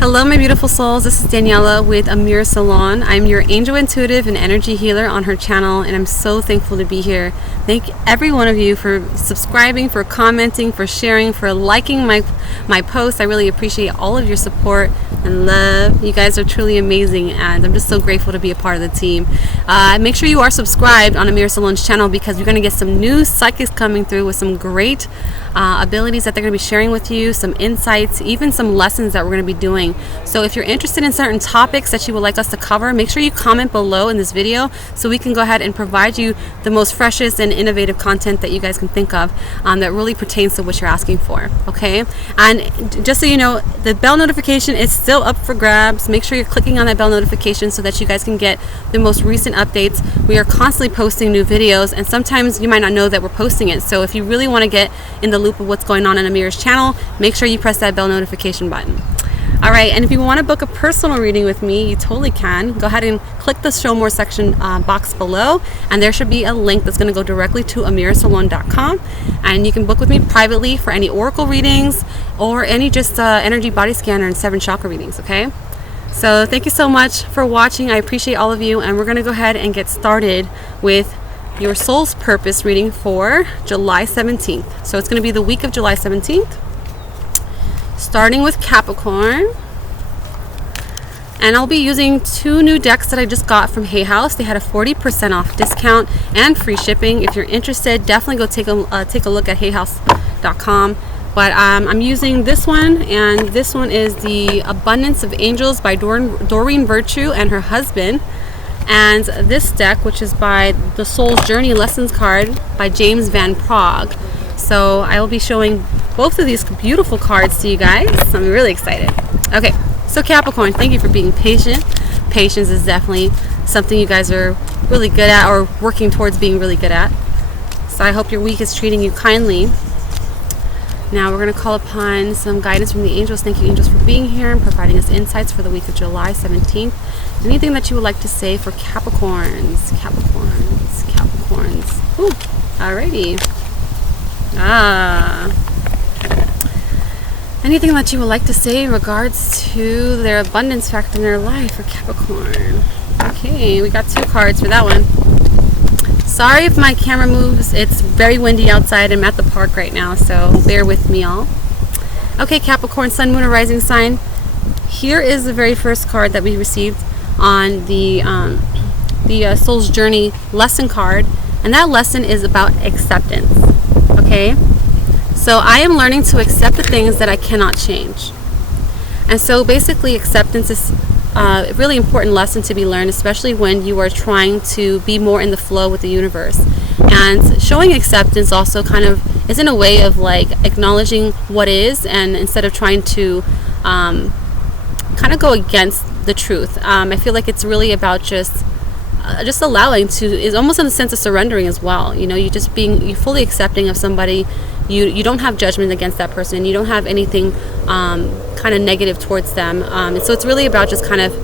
Hello my beautiful souls, this is Daniella with Amira Celon. I'm your angel intuitive and energy healer on her channel, and I'm so thankful to be here. Thank every one of you for subscribing, for commenting, for sharing, for liking my posts. I really appreciate all of your support and love. You guys are truly amazing, and I'm just so grateful to be a part of the team. Make sure you are subscribed on Amira Celon's channel, because you're going to get some new psychics coming through with some great abilities that they're going to be sharing with you, some insights, even some lessons that we're going to be doing. So if you're interested in certain topics that you would like us to cover, make sure you comment below in this video so we can go ahead and provide you the most freshest and innovative content that you guys can think of that really pertains to what you're asking for. Okay, and just so you know, the bell notification is still up for grabs. Make sure you're clicking on that bell notification so that you guys can get the most recent updates. We are constantly posting new videos, and sometimes you might not know that we're posting it. So if you really want to get in the loop of what's going on Amira's channel, make sure you press that bell notification button. All right, and if you want to book a personal reading with me, you totally can. Go ahead and click the show more section box below, and there should be a link that's going to go directly to amiracelon.com, and you can book with me privately for any oracle readings or any just energy body scanner and 7 chakra readings. Okay, so thank you so much for watching. I appreciate all of you, and we're going to go ahead and get started with your soul's purpose reading for July 17th. So it's going to be the week of July 17th, starting with Capricorn. And I'll be using 2 new decks that I just got from Hay House. They had a 40% off discount and free shipping. If you're interested, definitely go take a look at hayhouse.com. But I'm using this one, and this one is the Abundance of Angels by Doreen Virtue and her husband. And this deck, which is by the Soul's Journey Lessons card by James Van Prague. So I will be showing both of these beautiful cards to you guys. I'm really excited. Okay, so Capricorn, thank you for being patient. Patience is definitely something you guys are really good at, or working towards being really good at. So I hope your week is treating you kindly. Now we're going to call upon some guidance from the angels. Thank you, angels, for being here and providing us insights for the week of July 17th. Anything that you would like to say for Capricorns? Ooh, alrighty. Anything that you would like to say in regards to their abundance factor in their life for Capricorn? Okay, we got 2 cards for that one. Sorry if my camera moves. It's very windy outside. I'm at the park right now, so bear with me all. Okay, Capricorn, Sun, Moon, or Rising sign. Here is the very first card that we received on the Soul's Journey lesson card, and that lesson is about acceptance. Okay, so I am learning to accept the things that I cannot change. And so basically acceptance is a really important lesson to be learned, especially when you are trying to be more in the flow with the universe. And showing acceptance also kind of is in a way of like acknowledging what is, and instead of trying to kind of go against the truth. I feel like it's really about just allowing to, is almost in a sense of surrendering as well. You know, you're fully accepting of somebody. You don't have judgment against that person. You don't have anything kind of negative towards them. And so it's really about just kind of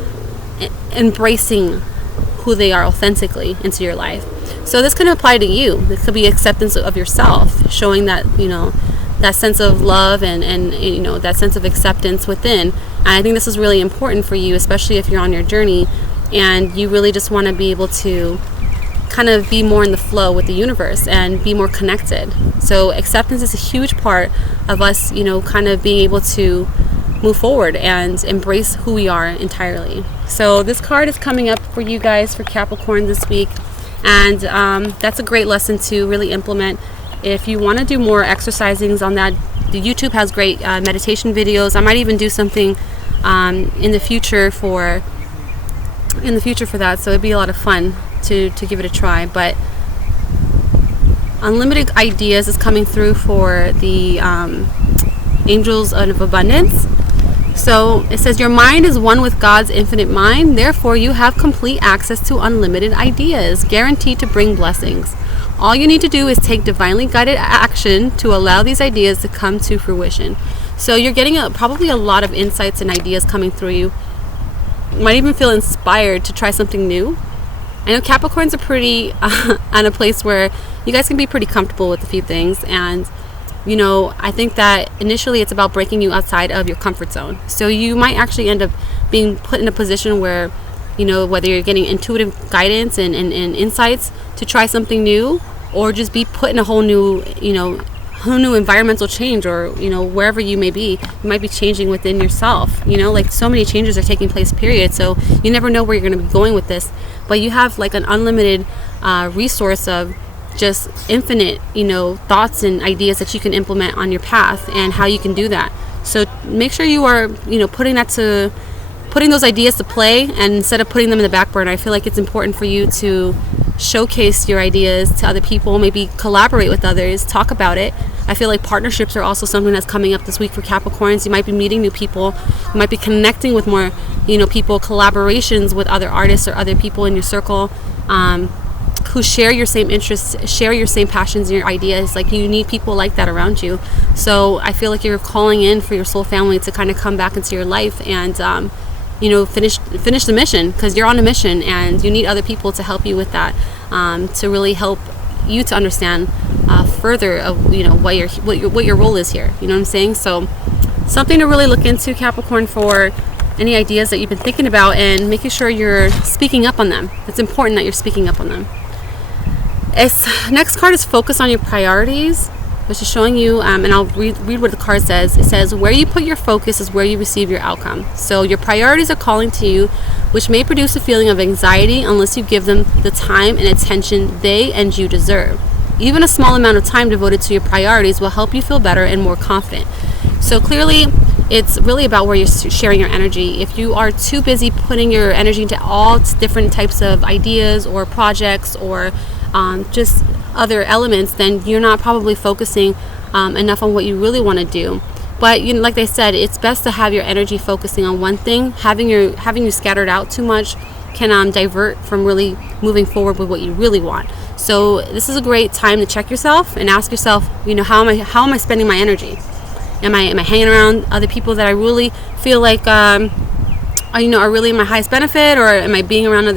embracing who they are authentically into your life. So this can apply to you. This could be acceptance of yourself, showing that, you know, that sense of love and you know, that sense of acceptance within. And I think this is really important for you, especially if you're on your journey and you really just want to be able to kind of be more in the flow with the universe and be more connected. So acceptance is a huge part of us, you know, kind of being able to move forward and embrace who we are entirely. So this card is coming up for you guys for Capricorn this week, and that's a great lesson to really implement. If you want to do more exercisings on that, the YouTube has great meditation videos. I might even do something in the future for that, so it'd be a lot of fun to give it a try. But unlimited ideas is coming through for the angels of abundance. So it says your mind is one with God's infinite mind, therefore you have complete access to unlimited ideas, guaranteed to bring blessings. All you need to do is take divinely guided action to allow these ideas to come to fruition. So you're getting probably a lot of insights and ideas coming through you. You might even feel inspired to try something new. I know Capricorns are pretty at a place where you guys can be pretty comfortable with a few things, and you know, I think that initially it's about breaking you outside of your comfort zone. So you might actually end up being put in a position where, you know, whether you're getting intuitive guidance and insights to try something new, or just be put in a whole new, you know, whole new environmental change, or, you know, wherever you may be, you might be changing within yourself. You know, like so many changes are taking place, period. So you never know where you're going to be going with this, but you have like an unlimited resource of just infinite, you know, thoughts and ideas that you can implement on your path, and how you can do that. So make sure you are, you know, putting those ideas to play, and instead of putting them in the back burner. I feel like it's important for you to showcase your ideas to other people, maybe collaborate with others, talk about it. I feel like partnerships are also something that's coming up this week for Capricorns. You might be meeting new people, you might be connecting with more, you know, people, collaborations with other artists or other people in your circle who share your same interests, share your same passions and your ideas. Like, you need people like that around you. So I feel like you're calling in for your soul family to kind of come back into your life and you know, finish the mission, because you're on a mission and you need other people to help you with that, to really help you to understand further of, you know, what your role is here. You know what I'm saying? So something to really look into, Capricorn, for any ideas that you've been thinking about, and making sure you're speaking up on them. It's important that you're speaking up on them. Next card is focus on your priorities, which is showing you, and I'll read what the card says. It says, where you put your focus is where you receive your outcome. So your priorities are calling to you, which may produce a feeling of anxiety unless you give them the time and attention they and you deserve. Even a small amount of time devoted to your priorities will help you feel better and more confident. So clearly, it's really about where you're sharing your energy. If you are too busy putting your energy into all different types of ideas or projects, or just other elements, then you're not probably focusing enough on what you really want to do. But, you know, like I said, it's best to have your energy focusing on one thing. Having you scattered out too much can divert from really moving forward with what you really want. So this is a great time to check yourself and ask yourself, you know, how am I spending my energy? Am I hanging around other people that I really feel like you know, are really my highest benefit, or am I being around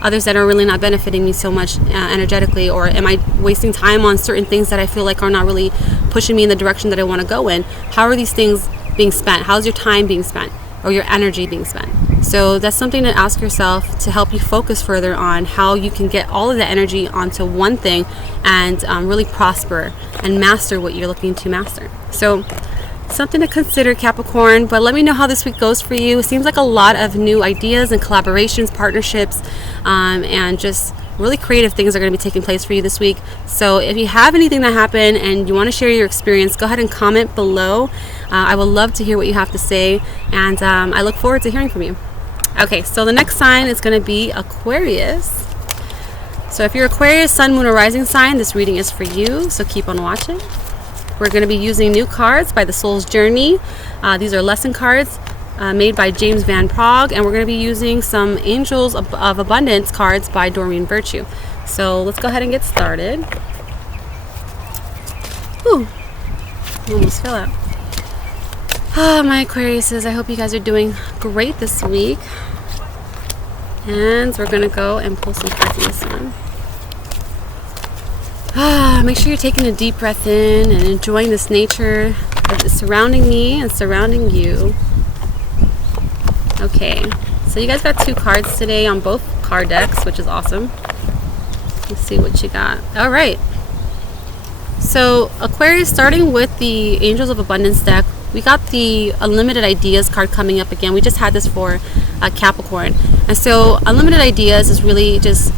others that are really not benefiting me so much energetically, or am I wasting time on certain things that I feel like are not really pushing me in the direction that I want to go in? How are these things being spent? How's your time being spent, or your energy being spent? So that's something to ask yourself to help you focus further on how you can get all of the energy onto one thing and really prosper and master what you're looking to master. So something to consider, Capricorn. But let me know how this week goes for you. It seems like a lot of new ideas and collaborations, partnerships, and just really creative things are going to be taking place for you this week. So if you have anything that happened and you want to share your experience, go ahead and comment below. I would love to hear what you have to say, and I look forward to hearing from you. Okay, so the next sign is going to be Aquarius. So if you're Aquarius, Sun, Moon, or Rising sign, this reading is for you, so keep on watching. We're going to be using new cards by The Soul's Journey. These are lesson cards made by James Van Prague, and we're going to be using some Angels of Abundance cards by Doreen Virtue. So let's go ahead and get started. Ooh, almost fell out. My Aquariuses, I hope you guys are doing great this week. And we're going to go and pull some cards in this one. Make sure you're taking a deep breath in and enjoying this nature that is surrounding me and surrounding you. Okay, so you guys got 2 cards today on both card decks, which is awesome. Let's see what you got. All right. So Aquarius, starting with the Angels of Abundance deck, we got the Unlimited Ideas card coming up again. We just had this for Capricorn. And so Unlimited Ideas is really just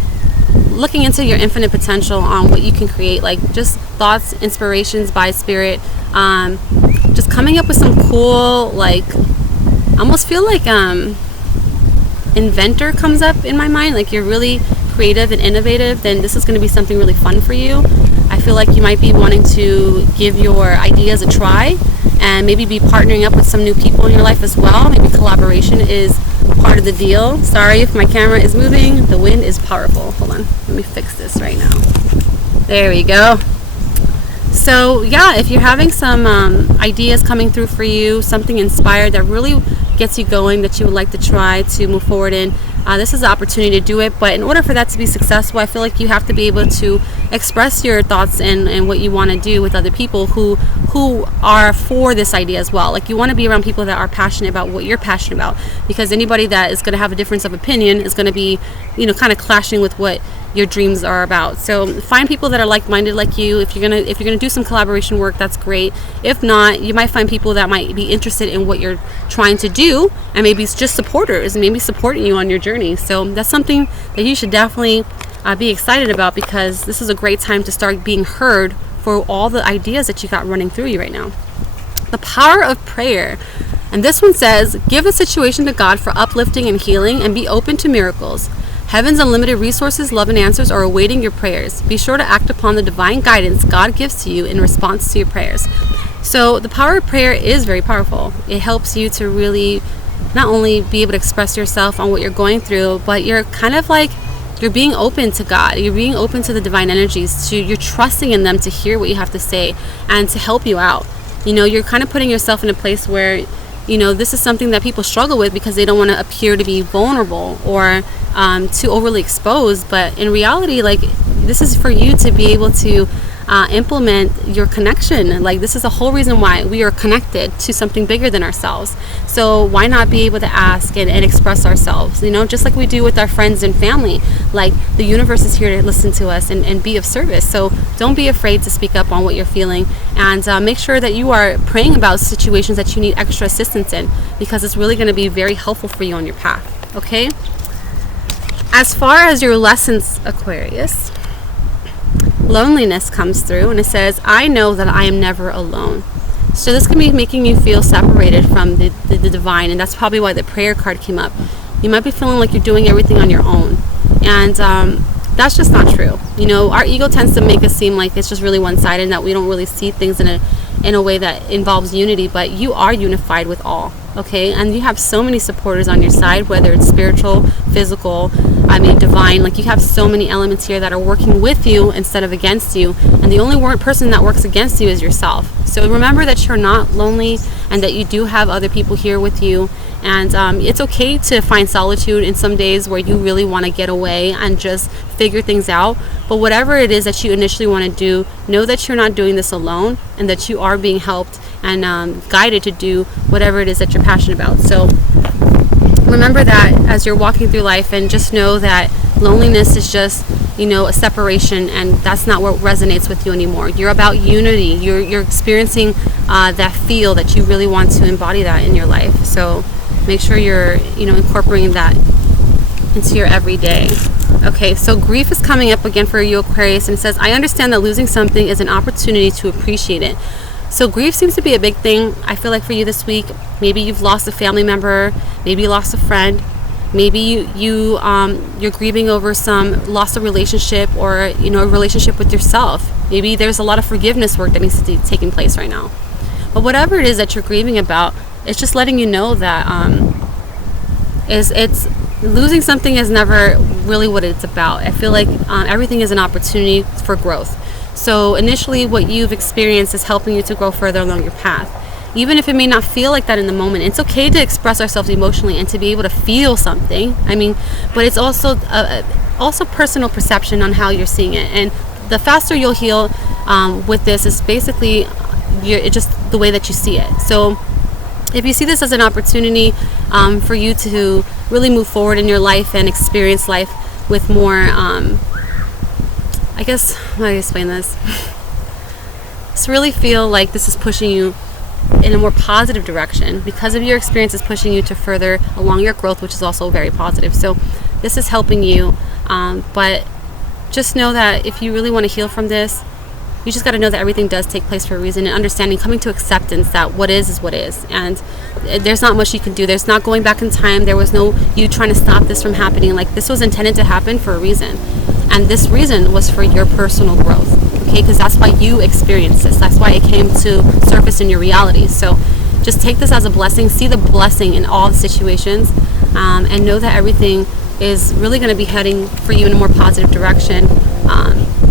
looking into your infinite potential on what you can create, like just thoughts, inspirations by spirit, just coming up with some cool, like, I almost feel like inventor comes up in my mind. Like, you're really creative and innovative, then this is going to be something really fun for you. I feel like you might be wanting to give your ideas a try and maybe be partnering up with some new people in your life as well. Maybe collaboration is part of the deal. Sorry if my camera is moving. The wind is powerful. Hold on. Let me fix this right now. There we go. So yeah, if you're having some ideas coming through for you, something inspired that really gets you going, that you would like to try to move forward in, this is the opportunity to do it. But in order for that to be successful, I feel like you have to be able to express your thoughts and what you want to do with other people who are for this idea as well. Like, you want to be around people that are passionate about what you're passionate about, because anybody that is going to have a difference of opinion is going to be, kind of clashing with what your dreams are about. So find people that are like-minded like you. If you're gonna do some collaboration work, that's great. If not, you might find people that might be interested in what you're trying to do, and maybe it's just supporters, maybe supporting you on your journey. So that's something that you should definitely be excited about, because this is a great time to start being heard for all the ideas that you got running through you right now. The power of prayer. And this one says, give the situation to God for uplifting and healing, and be open to miracles. Heaven's unlimited resources, love, and answers are awaiting your prayers. Be sure to act upon the divine guidance God gives to you in response to your prayers. So the power of prayer is very powerful. It helps you to really not only be able to express yourself on what you're going through, but you're kind of like, you're being open to God. You're being open to the divine energies. You're trusting in them to hear what you have to say and to help you out. You're kind of putting yourself in a place where, this is something that people struggle with because they don't want to appear to be vulnerable or too overly exposed. But in reality, like, this is for you to be able to implement your connection. Like, this is the whole reason why we are connected to something bigger than ourselves. So why not be able to ask and express ourselves, just like we do with our friends and family. Like, the universe is here to listen to us and be of service. So don't be afraid to speak up on what you're feeling, and make sure that you are praying about situations that you need extra assistance in, because it's really going to be very helpful for you on your path. Okay, as far as your lessons, Aquarius, loneliness comes through, and it says, I know that I am never alone. So this can be making you feel separated from the divine, and that's probably why the prayer card came up. You might be feeling like you're doing everything on your own, and that's just not true. Our ego tends to make us seem like it's just really one-sided, and that we don't really see things in a way that involves unity, but you are unified with all. Okay, and you have so many supporters on your side, whether it's spiritual, physical, divine. Like, you have so many elements here that are working with you instead of against you, and the only person that works against you is yourself. So remember that you're not lonely, and that you do have other people here with you, and it's okay to find solitude in some days where you really want to get away and just figure things out. But whatever it is that you initially want to do, know that you're not doing this alone, and that you are being helped and guided to do whatever it is that you're passionate about. So remember that as you're walking through life, and just know that loneliness is just, a separation, and that's not what resonates with you anymore. You're about unity. You're experiencing that feel that you really want to embody that in your life. So make sure you're, incorporating that into your everyday. Okay, so grief is coming up again for you, Aquarius, and it says, I understand that losing something is an opportunity to appreciate it. So grief seems to be a big thing, I feel like, for you this week. Maybe you've lost a family member, maybe you lost a friend, maybe you're grieving over some loss of relationship, or a relationship with yourself. Maybe there's a lot of forgiveness work that needs to be taking place right now. But whatever it is that you're grieving about, it's just letting you know that it's losing something is never really what it's about. I feel like everything is an opportunity for growth. So initially, what you've experienced is helping you to grow further along your path. Even if it may not feel like that in the moment, it's okay to express ourselves emotionally and to be able to feel something. But it's also personal perception on how you're seeing it. And the faster you'll heal with this is basically it's just the way that you see it. So if you see this as an opportunity for you to really move forward in your life and experience life with more, how do I explain this? Just really feel like this is pushing you in a more positive direction, because of your experience is pushing you to further along your growth, which is also very positive. So this is helping you, but just know that if you really want to heal from this, you just got to know that everything does take place for a reason, and understanding, coming to acceptance that what is what is, and there's not much you can do. There's not going back in time. There was no you trying to stop this from happening. Like, this was intended to happen for a reason, and this reason was for your personal growth. Okay, because that's why you experienced this. That's why it came to surface in your reality. So just take this as a blessing. See the blessing in all the situations, and know that everything is really going to be heading for you in a more positive direction.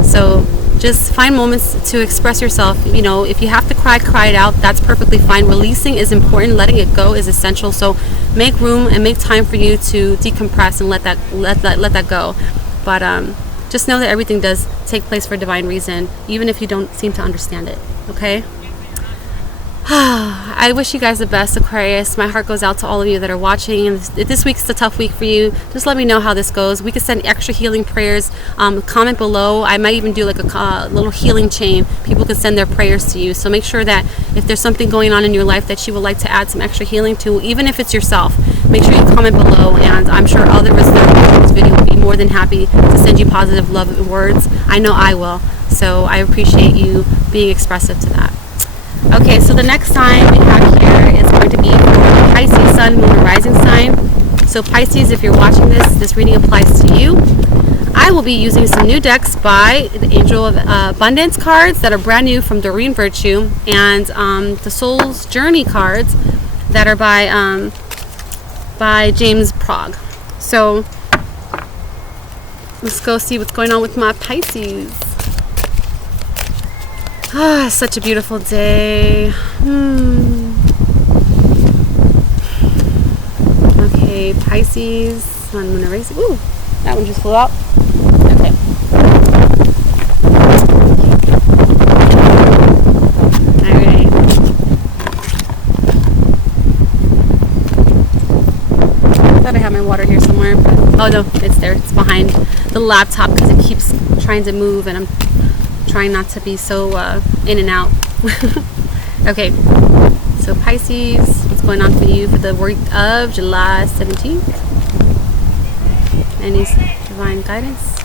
So just find moments to express yourself. You know, if you have to cry, cry it out. That's perfectly fine. Releasing is important. Letting it go is essential. So make room and make time for you to decompress and let that go. But just know that everything does take place for a divine reason, even if you don't seem to understand it. Okay? I wish you guys the best, Aquarius. My heart goes out to all of you that are watching. And this week's a tough week for you. Just let me know how this goes. We could send extra healing prayers. Comment below. I might even do like a little healing chain. People can send their prayers to you. So make sure that if there's something going on in your life that you would like to add some extra healing to, even if it's yourself, make sure you comment below. And I'm sure other listeners in this video will be more than happy to send you positive love words. I know I will. So I appreciate you being expressive to that. Okay, so the next sign we have here is going to be for Pisces, Sun, Moon, and Rising sign. So Pisces, if you're watching this reading applies to you. I will be using some new decks by the Angel of Abundance cards that are brand new from Doreen Virtue, and the Soul's Journey cards that are by James Prog. So let's go see what's going on with my Pisces. Ah, such a beautiful day. Okay, Pisces, Sun, Moon, and Rising. Ooh, that one just flew out. Okay. Alright. Thought I had my water here somewhere, but oh no, it's there. It's behind the laptop because it keeps trying to move, and I'm trying not to be so in and out. Okay, so Pisces, what's going on for you for the week of July 17th? Any divine guidance?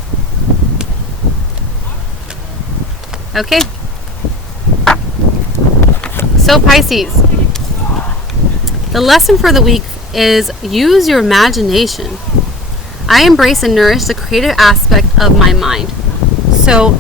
Okay, so Pisces, the lesson for the week is use your imagination. I embrace and nourish the creative aspect of my mind. So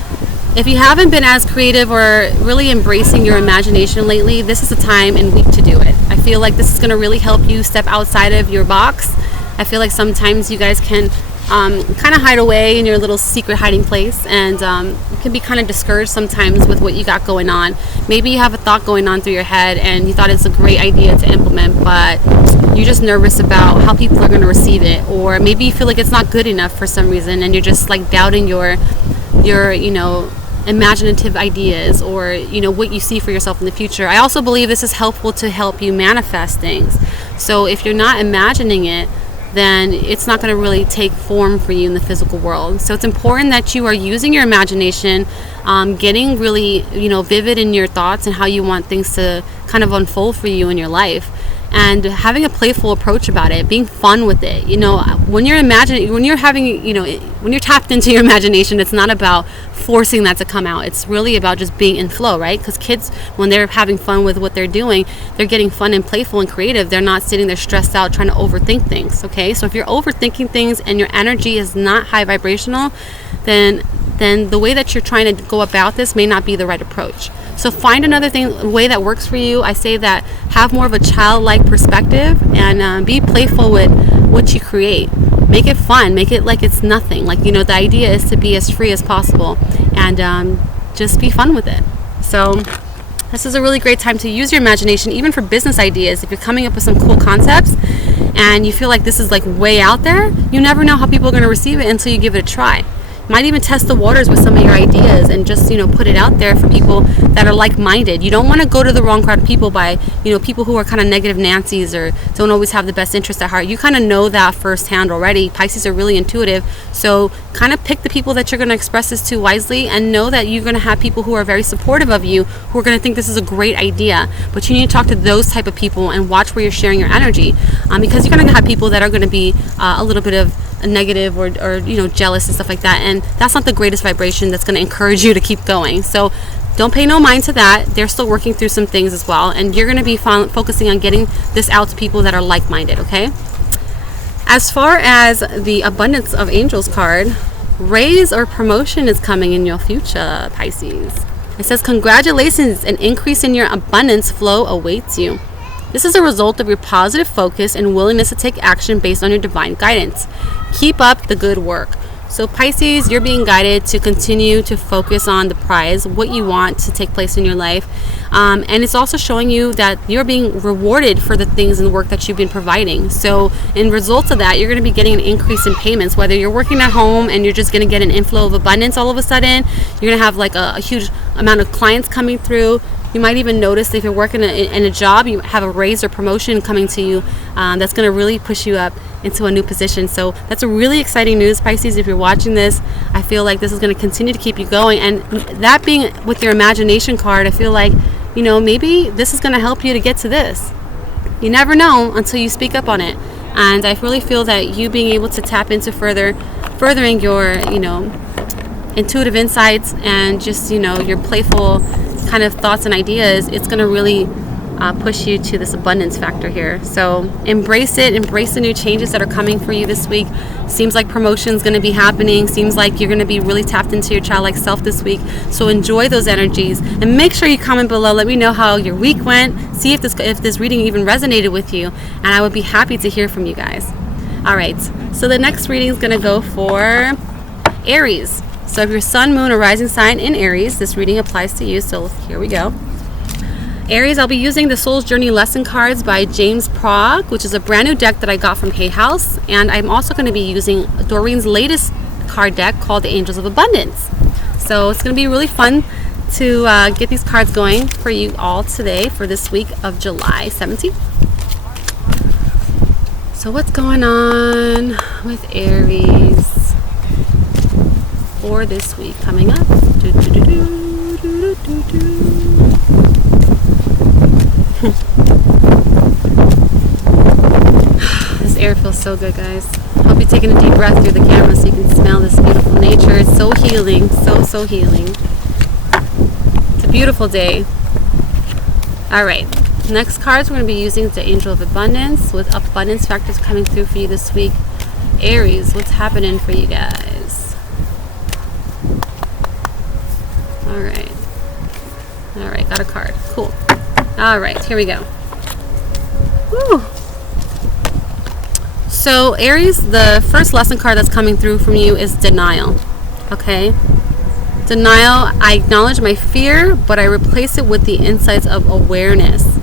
if you haven't been as creative or really embracing your imagination lately, this is the time and week to do it. I feel like this is going to really help you step outside of your box. I feel like sometimes you guys can kind of hide away in your little secret hiding place, and you can be kind of discouraged sometimes with what you got going on. Maybe you have a thought going on through your head and you thought it's a great idea to implement, but you're just nervous about how people are going to receive it, or maybe you feel like it's not good enough for some reason and you're just like doubting your you know, imaginative ideas, or you know, what you see for yourself in the future. I also believe this is helpful to help you manifest things. So if you're not imagining it, then it's not going to really take form for you in the physical world. So it's important that you are using your imagination, getting really, you know, vivid in your thoughts and how you want things to kind of unfold for you in your life, and having a playful approach about it, being fun with it. You know, when you're having, you know, when you're tapped into your imagination, it's not about forcing that to come out. It's really about just being in flow, right? Because kids, when they're having fun with what they're doing, they're getting fun and playful and creative. They're not sitting there stressed out trying to overthink things, okay? So if you're overthinking things and your energy is not high vibrational, then the way that you're trying to go about this may not be the right approach. So find another way that works for you. I say that have more of a childlike perspective, and be playful with what you create. Make it fun. Make it like it's nothing. Like, you know, the idea is to be as free as possible, and just be fun with it. So this is a really great time to use your imagination, even for business ideas. If you're coming up with some cool concepts and you feel like this is like way out there, you never know how people are going to receive it until you give it a try. Might even test the waters with some of your ideas and just, you know, put it out there for people that are like-minded. You don't want to go to the wrong crowd of people by, you know, people who are kind of negative Nancy's or don't always have the best interest at heart. You kind of know that firsthand already. Pisces are really intuitive, so kind of pick the people that you're going to express this to wisely, and know that you're going to have people who are very supportive of you, who are going to think this is a great idea. But you need to talk to those type of people and watch where you're sharing your energy, because you're going to have people that are going to be a little bit of negative or you know, jealous and stuff like that, and that's not the greatest vibration that's going to encourage you to keep going. So don't pay no mind to that. They're still working through some things as well, and you're going to be focusing on getting this out to people that are like-minded. Okay, as far as the Abundance of Angels card, raise or promotion is coming in your future, Pisces. It says, congratulations, an increase in your abundance flow awaits you. This is a result of your positive focus and willingness to take action based on your divine guidance. Keep up the good work. So Pisces, you're being guided to continue to focus on the prize, what you want to take place in your life. And it's also showing you that you're being rewarded for the things and the work that you've been providing. So in results of that, you're going to be getting an increase in payments. Whether you're working at home and you're just going to get an inflow of abundance all of a sudden, you're going to have like a huge amount of clients coming through. You might even notice if you're working in a job, you have a raise or promotion coming to you that's going to really push you up into a new position. So that's a really exciting news, Pisces. If you're watching this, I feel like this is going to continue to keep you going. And that being with your imagination card, I feel like, you know, maybe this is going to help you to get to this. You never know until you speak up on it. And I really feel that you being able to tap into furthering your, you know, intuitive insights and just, you know, your playful kind of thoughts and ideas, it's going to really push you to this abundance factor here. So embrace it, embrace the new changes that are coming for you this week. Seems like promotion's going to be happening. Seems like you're going to be really tapped into your childlike self this week. So enjoy those energies and make sure you comment below. Let me know how your week went. See if this reading even resonated with you, and I would be happy to hear from you guys. All right, so the next reading is going to go for Aries. So if your sun, moon, or rising sign in Aries, this reading applies to you. So here we go. Aries, I'll be using the Soul's Journey Lesson Cards by James Progg, which is a brand new deck that I got from Hay House. And I'm also going to be using Doreen's latest card deck called the Angels of Abundance. So it's going to be really fun to get these cards going for you all today for this week of July 17th. So what's going on with Aries for this week coming up? This air feels so good, guys. Hope you're taking a deep breath through the camera so you can smell this beautiful nature. It's so healing, so healing. It's a beautiful day. All right, next cards we're going to be using is the Angel of Abundance, with abundance factors coming through for you this week. Aries, what's happening for you guys? All right, got a card. Cool. All right, here we go. Woo. So Aries, the first lesson card that's coming through from you is denial. Okay? Denial, I acknowledge my fear, but I replace it with the insights of awareness.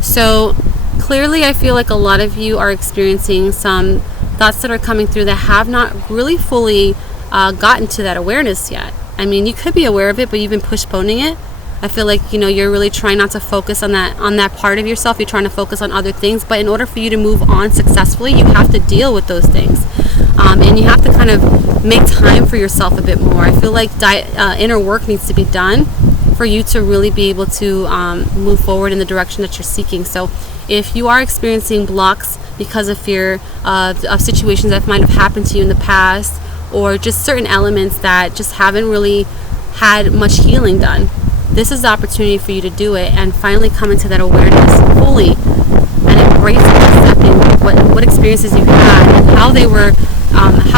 So clearly I feel like a lot of you are experiencing some thoughts that are coming through that have not really fully gotten to that awareness yet. I mean, you could be aware of it, but you've been postponing it. I feel like, you know, you're really trying not to focus on that part of yourself. You're trying to focus on other things. But in order for you to move on successfully, you have to deal with those things. And you have to kind of make time for yourself a bit more. I feel like inner work needs to be done for you to really be able to move forward in the direction that you're seeking. So if you are experiencing blocks because of fear of situations that might have happened to you in the past, or just certain elements that just haven't really had much healing done, this is the opportunity for you to do it and finally come into that awareness fully and embrace and accepting what experiences you've had and how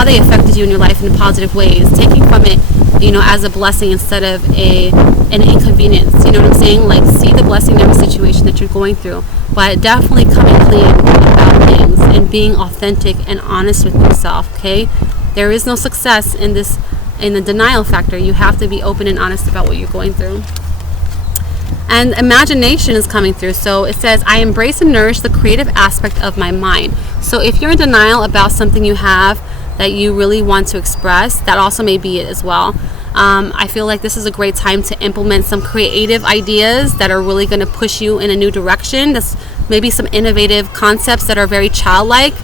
they affected you in your life in positive ways, taking from it, you know, as a blessing instead of an inconvenience. You know what I'm saying? Like, see the blessing in every situation that you're going through, but definitely coming clean about things and being authentic and honest with yourself. Okay, there is no success in the denial factor. You have to be open and honest about what you're going through. And imagination is coming through. So it says, I embrace and nourish the creative aspect of my mind. So if you're in denial about something you have that you really want to express, that also may be it as well. I feel like this is a great time to implement some creative ideas that are really going to push you in a new direction. That's maybe some innovative concepts that are very childlike,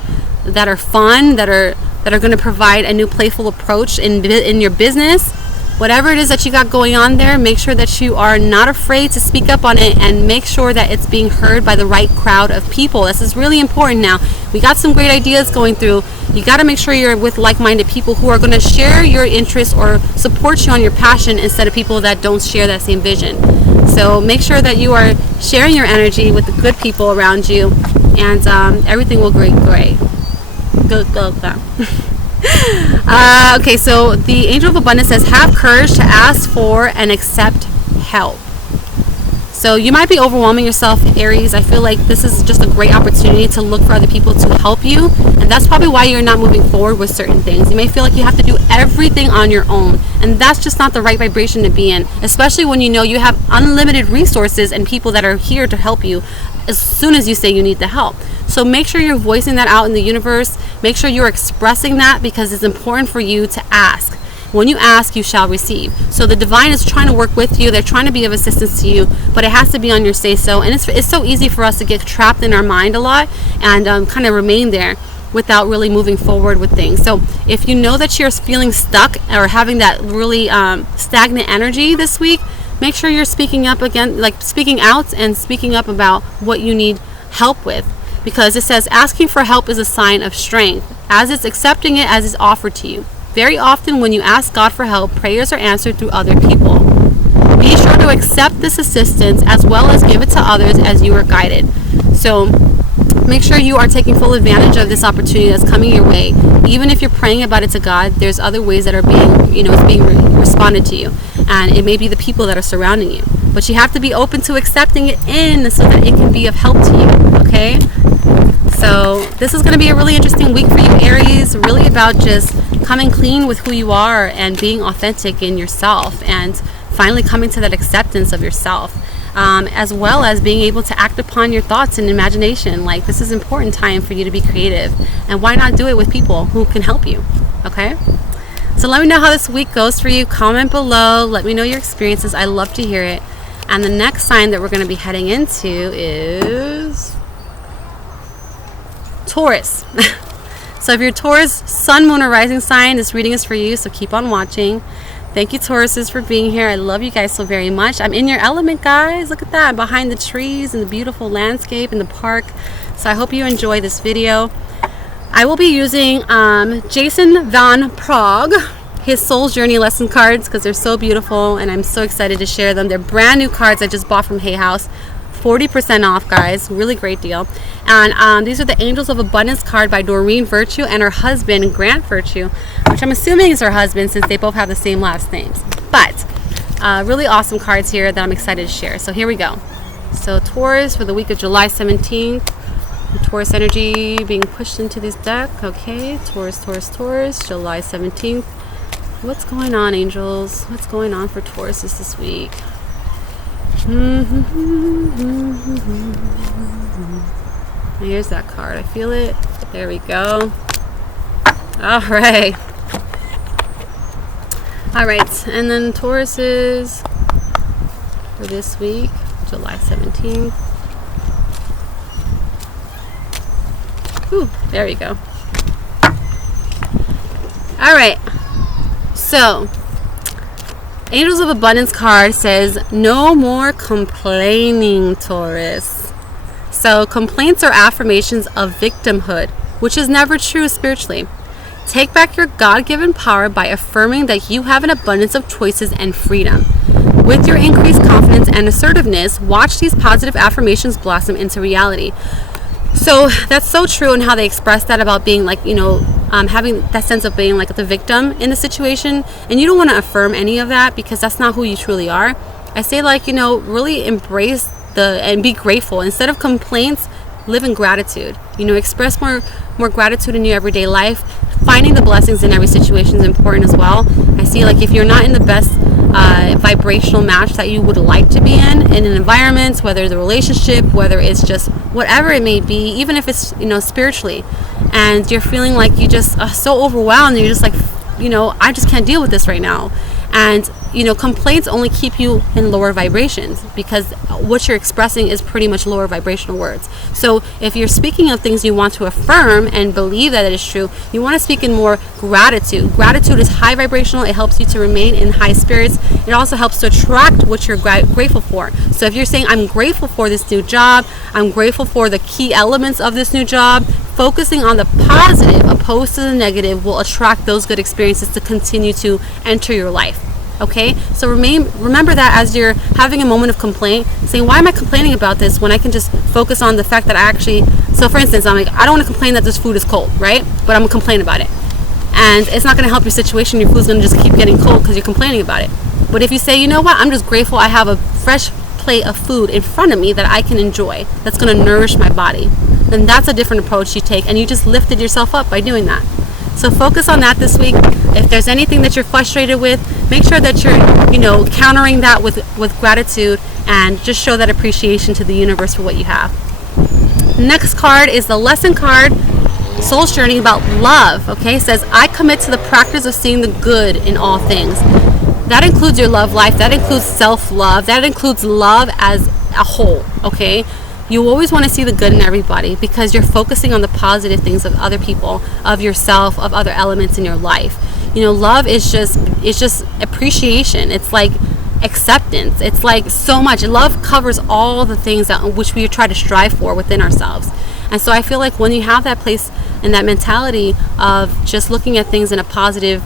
that are fun, that are going to provide a new playful approach in your business. Whatever it is that you got going on there, make sure that you are not afraid to speak up on it and make sure that it's being heard by the right crowd of people. This is really important now. We got some great ideas going through. You got to make sure you're with like-minded people who are going to share your interests or support you on your passion instead of people that don't share that same vision. So make sure that you are sharing your energy with the good people around you, and everything will go great. Go. Okay, so the Angel of Abundance says, have courage to ask for and accept help. So you might be overwhelming yourself, Aries. I feel like this is just a great opportunity to look for other people to help you, and that's probably why you're not moving forward with certain things. You may feel like you have to do everything on your own, and that's just not the right vibration to be in, especially when you know you have unlimited resources and people that are here to help you as soon as you say you need the help. So make sure you're voicing that out in the universe. Make sure you're expressing that, because it's important for you to ask. When you ask, you shall receive. So the divine is trying to work with you. They're trying to be of assistance to you, but it has to be on your say-so. And it's so easy for us to get trapped in our mind a lot and kind of remain there without really moving forward with things. So if you know that you're feeling stuck or having that really stagnant energy this week, make sure you're speaking up again, like speaking out and speaking up about what you need help with. Because it says asking for help is a sign of strength, as it's accepting it as is offered to you. Very often when you ask God for help, prayers are answered through other people. Be sure to accept this assistance as well as give it to others as you are guided. So make sure you are taking full advantage of this opportunity that's coming your way. Even if you're praying about it to God, there's other ways that are being, it's being responded to you. And it may be the people that are surrounding you. But you have to be open to accepting it in so that it can be of help to you, okay? So this is going to be a really interesting week for you, Aries. Really about just coming clean with who you are and being authentic in yourself and finally coming to that acceptance of yourself, as well as being able to act upon your thoughts and imagination. Like, this is an important time for you to be creative, and why not do it with people who can help you, okay? So let me know how this week goes for you. Comment below. Let me know your experiences. I love to hear it. And the next sign that we're going to be heading into is Taurus. So if you're Taurus, sun, moon, or rising sign, this reading is for you, so keep on watching. Thank you, Tauruses, for being here. I love you guys so very much. I'm in your element, guys. Look at that. I'm behind the trees and the beautiful landscape in the park. So I hope you enjoy this video. I will be using Jason Van Prague, his Soul's Journey lesson cards, because they're so beautiful and I'm so excited to share them. They're brand new cards I just bought from Hay House. 40% off, guys. Really great deal. And these are the Angels of Abundance card by Doreen Virtue and her husband Grant Virtue, which I'm assuming is her husband since they both have the same last names. But really awesome cards here that I'm excited to share. So here we go. So Taurus for the week of July 17th. Taurus energy being pushed into this deck. Okay, Taurus, July 17th. What's going on, angels? What's going on for Taurus this week? Here's that card. I feel it. There we go. All right. And then Tauruses for this week, July 17th. Ooh, there we go. All right. So, Angels of Abundance card says, no more complaining, Taurus. So complaints are affirmations of victimhood, which is never true spiritually. Take back your God-given power by affirming that you have an abundance of choices and freedom. With your increased confidence and assertiveness, watch these positive affirmations blossom into reality. So that's so true in how they express that about being like, having that sense of being like the victim in the situation. And you don't want to affirm any of that because that's not who you truly are. I say really embrace and be grateful. Instead of complaints, live in gratitude. Express more gratitude in your everyday life. Finding the blessings in every situation is important as well. I see if you're not in the best vibrational match that you would like to be in an environment, whether it's a relationship, whether it's just whatever it may be, even if it's spiritually, and you're feeling like you just are so overwhelmed and you're just I just can't deal with this right now. And complaints only keep you in lower vibrations because what you're expressing is pretty much lower vibrational words. So if you're speaking of things you want to affirm and believe that it is true, you want to speak in more gratitude. Gratitude is high vibrational. It helps you to remain in high spirits. It also helps to attract what you're grateful for. So if you're saying, I'm grateful for this new job, I'm grateful for the key elements of this new job, focusing on the positive opposed to the negative will attract those good experiences to continue to enter your life. Okay, so remember that as you're having a moment of complaint, saying, why am I complaining about this when I can just focus on the fact that so for instance, I'm I don't want to complain that this food is cold, right? But I'm gonna complain about it. And it's not gonna help your situation. Your food's gonna just keep getting cold because you're complaining about it. But if you say, you know what, I'm just grateful I have a fresh plate of food in front of me that I can enjoy, that's going to nourish my body. Then that's a different approach you take, and you just lifted yourself up by doing that. So focus on that this week. If there's anything that you're frustrated with, make sure that you're, countering that with gratitude, and just show that appreciation to the universe for what you have. Next card is the lesson card, Soul's Journey, about love. Okay, it says, I commit to the practice of seeing the good in all things. That includes your love life. That includes self-love. That includes love as a whole. Okay, you always want to see the good in everybody, because you're focusing on the positive things of other people, of yourself, of other elements in your life. Love is just appreciation. It's like acceptance. It's like so much. Love covers all the things which we try to strive for within ourselves. And so I feel like when you have that place and that mentality of just looking at things in a positive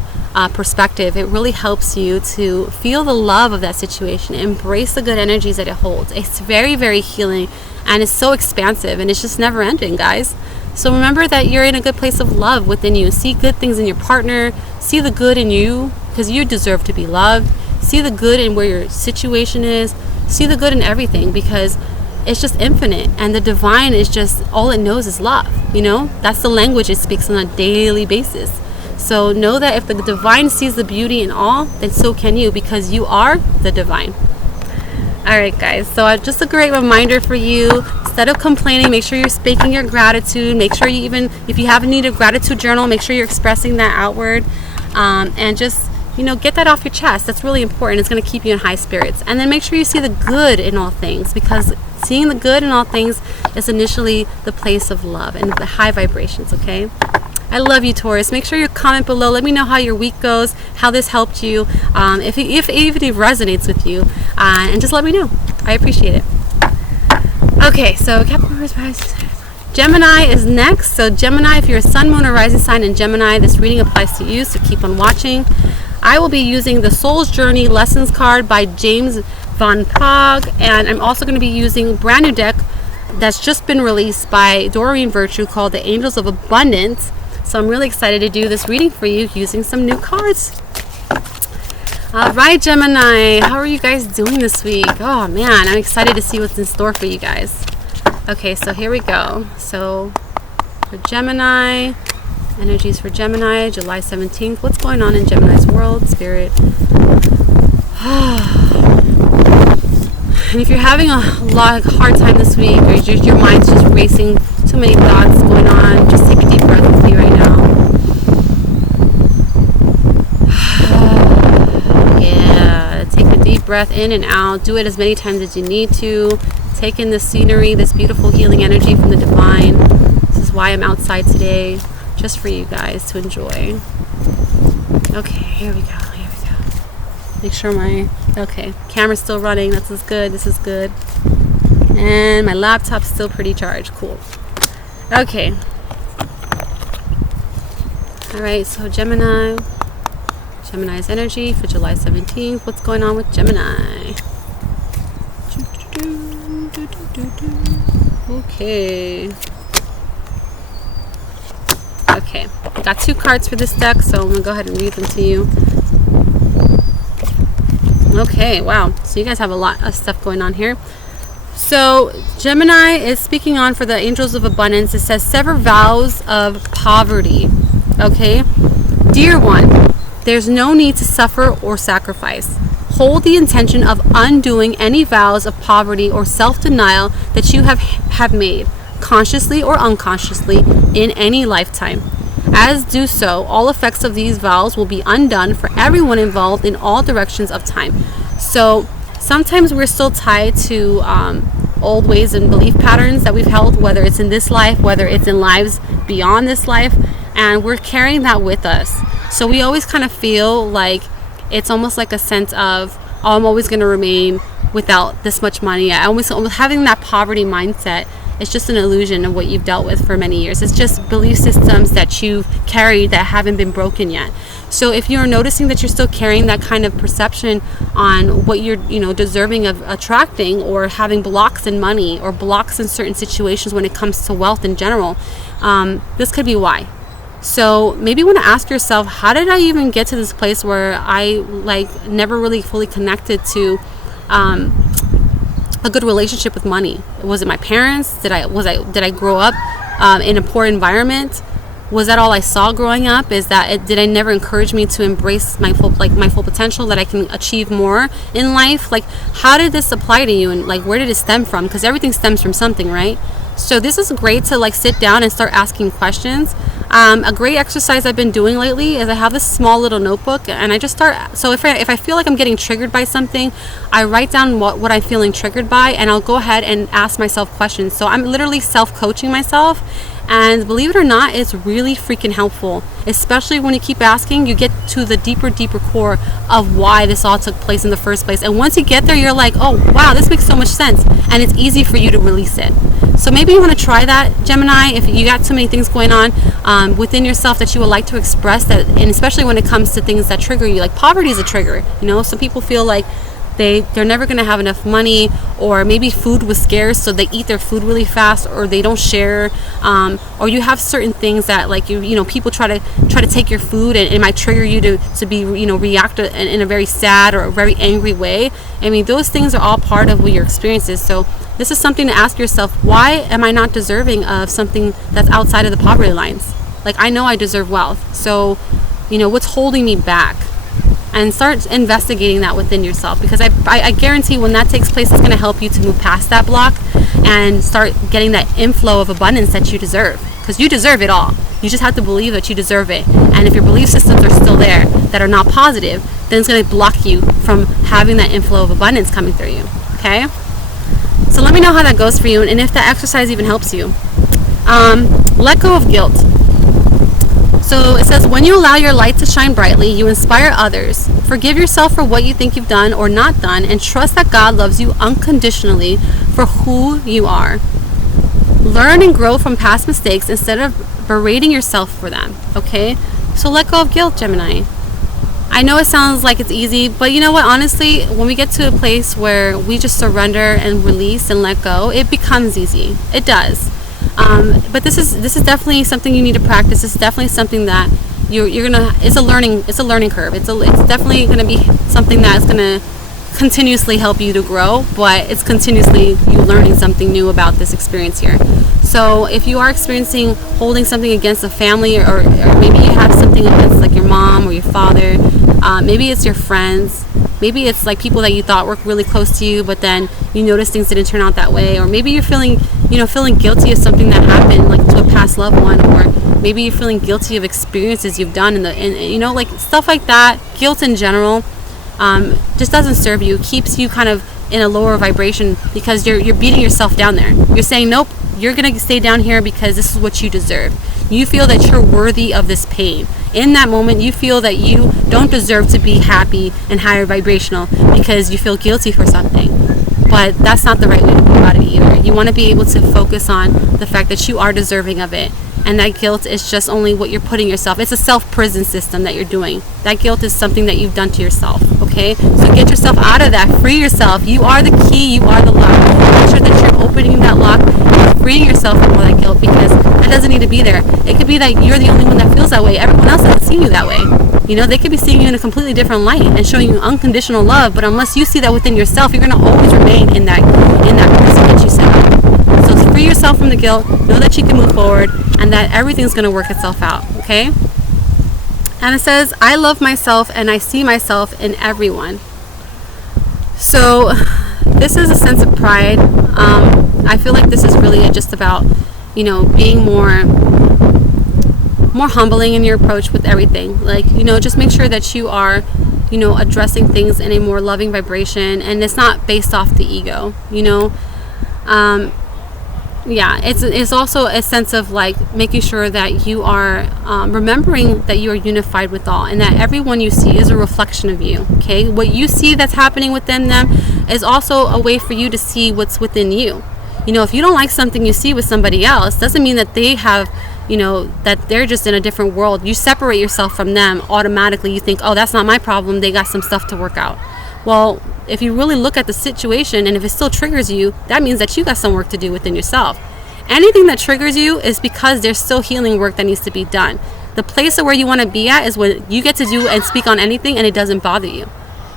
perspective, it really helps you to feel the love of that situation, embrace the good energies that it holds. It's very, very healing, and it's so expansive, and it's just never ending, guys. So remember that you're in a good place of love within you. See good things in your partner. See the good in you, because you deserve to be loved. See the good in where your situation is. See the good in everything, because it's just infinite, and the divine is just, all it knows is love. That's the language it speaks on a daily basis. So know that if the divine sees the beauty in all, then so can you, because you are the divine. Alright guys, so just a great reminder for you. Instead of complaining, make sure you're speaking your gratitude. Make sure if you have a need a gratitude journal, make sure you're expressing that outward. And just, get that off your chest. That's really important. It's going to keep you in high spirits. And then make sure you see the good in all things, because seeing the good in all things is initially the place of love and the high vibrations, okay? I love you, Taurus. Make sure you comment below. Let me know how your week goes, how this helped you, if it resonates with you, and just let me know. I appreciate it. Okay, so Capricorn, Gemini is next. So Gemini, if you're a sun, moon, or rising sign in Gemini, this reading applies to you, so keep on watching. I will be using the Soul's Journey Lessons card by James Van Praagh, and I'm also going to be using a brand new deck that's just been released by Doreen Virtue called the Angels of Abundance. So I'm really excited to do this reading for you using some new cards. Alright, Gemini, how are you guys doing this week? Oh man, I'm excited to see what's in store for you guys. Okay, so here we go. So for Gemini, energies for Gemini, July 17th. What's going on in Gemini's world, Spirit? And if you're having a hard time this week, or your mind's just racing, too many thoughts going on, just take a deep breath with me right now. Yeah, take a deep breath in and out. Do it as many times as you need to. Take in the scenery, this beautiful healing energy from the divine. This is why I'm outside today, just for you guys to enjoy. Okay, here we go. Make sure camera's still running. This is good. And my laptop's still pretty charged. Cool. Okay. Alright, so Gemini's energy for July 17th. What's going on with Gemini? Okay. I got 2 cards for this deck, so I'm going to go ahead and read them to you. Okay, wow. So you guys have a lot of stuff going on here. So Gemini is speaking on for the Angels of Abundance. It says, sever vows of poverty. Okay? Dear one, there's no need to suffer or sacrifice. Hold the intention of undoing any vows of poverty or self-denial that you have made, consciously or unconsciously, in any lifetime. As do so, all effects of these vows will be undone for everyone involved in all directions of time. So sometimes we're still tied to old ways and belief patterns that we've held, whether it's in this life, whether it's in lives beyond this life, and we're carrying that with us. So we always kind of feel like it's almost like a sense of, oh, I'm always going to remain without this much money. Almost having that poverty mindset. It's just an illusion of what you've dealt with for many years. It's just belief systems that you've carried that haven't been broken yet. So if you're noticing that you're still carrying that kind of perception on what you're, deserving of attracting, or having blocks in money or blocks in certain situations when it comes to wealth in general, this could be why. So maybe you want to ask yourself, how did I even get to this place where I never really fully connected to a good relationship with money? Was it my parents? Did I grow up in a poor environment? Was that all I saw growing up? Did I never encourage me to embrace my full potential, that I can achieve more in life? Like, how did this apply to you, and like, where did it stem from? Because everything stems from something, right? So this is great to like sit down and start asking questions. A great exercise I've been doing lately is I have this small little notebook, and I just start. So if I feel like I'm getting triggered by something, I write down what I'm feeling triggered by, and I'll go ahead and ask myself questions. So I'm literally self-coaching myself. And believe it or not, it's really freaking helpful, especially when you keep asking. You get to the deeper core of why this all took place in the first place. And once you get there, you're like, oh wow, this makes so much sense, and it's easy for you to release it. So maybe you want to try that, Gemini, if you got too many things going on within yourself that you would like to express, that, and especially when it comes to things that trigger you. Like poverty is a trigger. Some people feel like they're never going to have enough money, or maybe food was scarce, so they eat their food really fast, or they don't share, or you have certain things that, like, people try to take your food, and it might trigger you to be react in a very sad or a very angry way. I mean, those things are all part of what your experience is. So this is something to ask yourself: why am I not deserving of something that's outside of the poverty lines? Like, I know I deserve wealth, so what's holding me back? And start investigating that within yourself, because I guarantee when that takes place, it's going to help you to move past that block and start getting that inflow of abundance that you deserve, because you deserve it all. You just have to believe that you deserve it. And if your belief systems are still there that are not positive, then it's going to block you from having that inflow of abundance coming through you. Okay, so let me know how that goes for you, and if that exercise even helps you. Let go of guilt. So it says, when you allow your light to shine brightly, you inspire others. Forgive yourself for what you think you've done or not done, and trust that God loves you unconditionally for who you are. Learn and grow from past mistakes instead of berating yourself for them. Okay? So let go of guilt, Gemini. I know it sounds like it's easy, but you know what? Honestly, when we get to a place where we just surrender and release and let go, it becomes easy. It does. But this is definitely something you need to practice. It's definitely something that you're gonna. It's a learning curve. It's definitely gonna be something that's gonna continuously help you to grow. But it's continuously you learning something new about this experience here. So if you are experiencing holding something against a family, or maybe you have something against like your mom or your father, maybe it's your friends. Maybe it's like people that you thought were really close to you, but then you notice things didn't turn out that way. Or maybe you're feeling guilty of something that happened, like to a past loved one. Or maybe you're feeling guilty of experiences you've done like stuff like that. Guilt in general just doesn't serve you. It keeps you kind of in a lower vibration, because you're beating yourself down there. You're saying, nope, you're gonna stay down here because this is what you deserve. You feel that you're worthy of this pain. In that moment, you feel that you don't deserve to be happy and higher vibrational because you feel guilty for something. But that's not the right way to go about it either. You want to be able to focus on the fact that you are deserving of it. And that guilt is just only what you're putting yourself. It's a self-prison system that you're doing. That guilt is something that you've done to yourself, okay? So get yourself out of that. Free yourself. You are the key. You are the lock. Make sure that you're opening that lock and freeing yourself from all that guilt, because that doesn't need to be there. It could be that you're the only one that feels that way. Everyone else doesn't see you that way. They could be seeing you in a completely different light and showing you unconditional love, but unless you see that within yourself, you're going to always remain in that person that you set up. So free yourself from the guilt. Know that you can move forward, and that everything's going to work itself out, okay? And it says, I love myself and I see myself in everyone. So this is a sense of pride. I feel like this is really just about, being more humbling in your approach with everything. Like, just make sure that you are, addressing things in a more loving vibration, and it's not based off the ego, it's also a sense of like making sure that you are remembering that you are unified with all, and that everyone you see is a reflection of you. Okay, what you see that's happening within them is also a way for you to see what's within you. If you don't like something you see with somebody else, doesn't mean that they have, that they're just in a different world. You separate yourself from them automatically. You think, oh, that's not my problem, they got some stuff to work out. Well, if you really look at the situation, and if it still triggers you, that means that you got some work to do within yourself. Anything that triggers you is because there's still healing work that needs to be done. The place of where you want to be at is when you get to do and speak on anything and it doesn't bother you.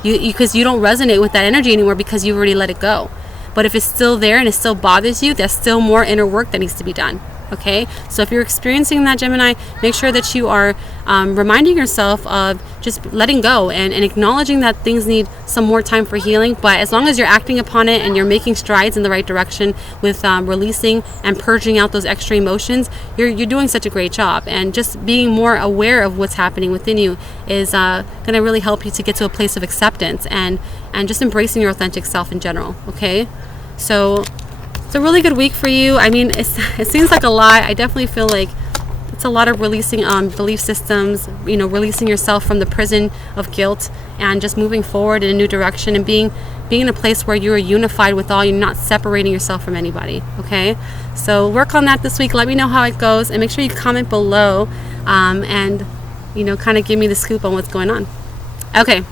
Because you don't resonate with that energy anymore, because you've already let it go. But if it's still there and it still bothers you, there's still more inner work that needs to be done. Okay, so if you're experiencing that, Gemini, make sure that you are reminding yourself of just letting go and acknowledging that things need some more time for healing. But as long as you're acting upon it and you're making strides in the right direction with releasing and purging out those extra emotions, you're doing such a great job. And just being more aware of what's happening within you is going to really help you to get to a place of acceptance and just embracing your authentic self in general. Okay, so it's a really good week for you. I mean, it seems like a lot. I definitely feel like it's a lot of releasing belief systems, releasing yourself from the prison of guilt and just moving forward in a new direction and being in a place where you are unified with all. You're not separating yourself from anybody. Okay, so work on that this week. Let me know how it goes, and make sure you comment below and kind of give me the scoop on what's going on. Okay.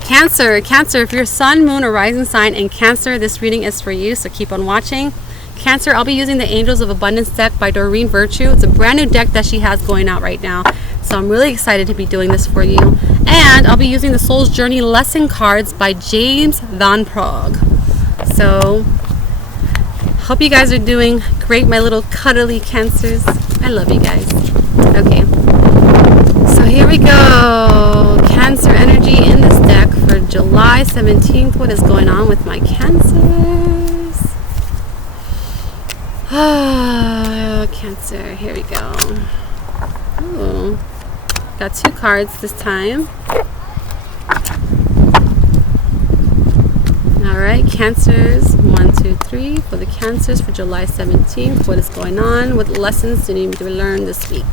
Cancer, if you're sun, moon, or rising sign in Cancer, this reading is for you, so keep on watching. Cancer, I'll be using the Angels of Abundance deck by Doreen Virtue. It's a brand new deck that she has going out right now, so I'm really excited to be doing this for you. And I'll be using the Soul's Journey Lesson cards by James Van Prague. So, hope you guys are doing great, my little cuddly Cancers. I love you guys. Okay. So here we go. Cancer energy in this deck for July 17th. What is going on with my Cancers? Cancer. Here we go. Ooh. Got 2 cards this time. Alright, Cancers. 1, 2, 3 for the Cancers for July 17th. What is going on? What lessons do you need to learn this week?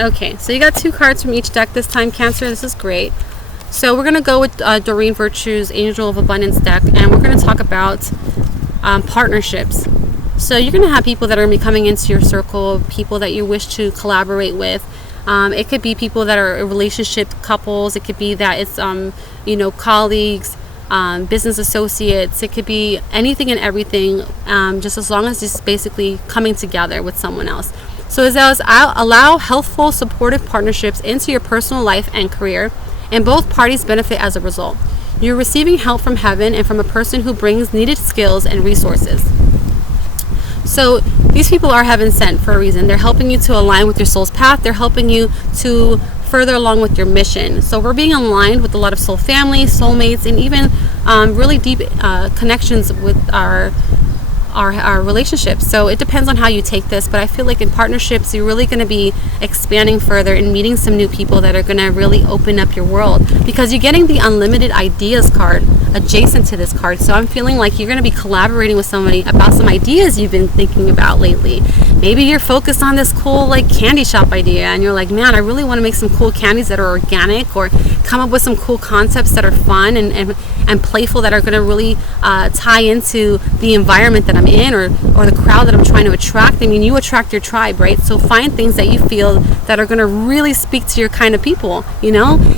Okay, so you got 2 cards from each deck this time, Cancer. This is great. So we're going to go with Doreen Virtue's Angel of Abundance deck, and we're going to talk about partnerships. So you're going to have people that are going to be coming into your circle, people that you wish to collaborate with. It could be people that are relationship couples. It could be that it's colleagues, business associates. It could be anything and everything, just as long as it's basically coming together with someone else. So as I'll allow healthful, supportive partnerships into your personal life and career, and both parties benefit as a result. You're receiving help from heaven and from a person who brings needed skills and resources. So these people are heaven sent for a reason. They're helping you to align with your soul's path. They're helping you to further along with your mission. So we're being aligned with a lot of soul family, soulmates, and even really deep connections with our relationships. So it depends on how you take this, but I feel like in partnerships you're really going to be expanding further and meeting some new people that are going to really open up your world, because you're getting the unlimited ideas card adjacent to this card. So I'm feeling like you're going to be collaborating with somebody about some ideas you've been thinking about lately. Maybe you're focused on this cool like candy shop idea and you're like, man, I really want to make some cool candies that are organic, or come up with some cool concepts that are fun and playful, that are going to really tie into the environment that I'm in, or the crowd that I'm trying to attract. I mean, you attract your tribe, right? So find things that you feel that are going to really speak to your kind of people,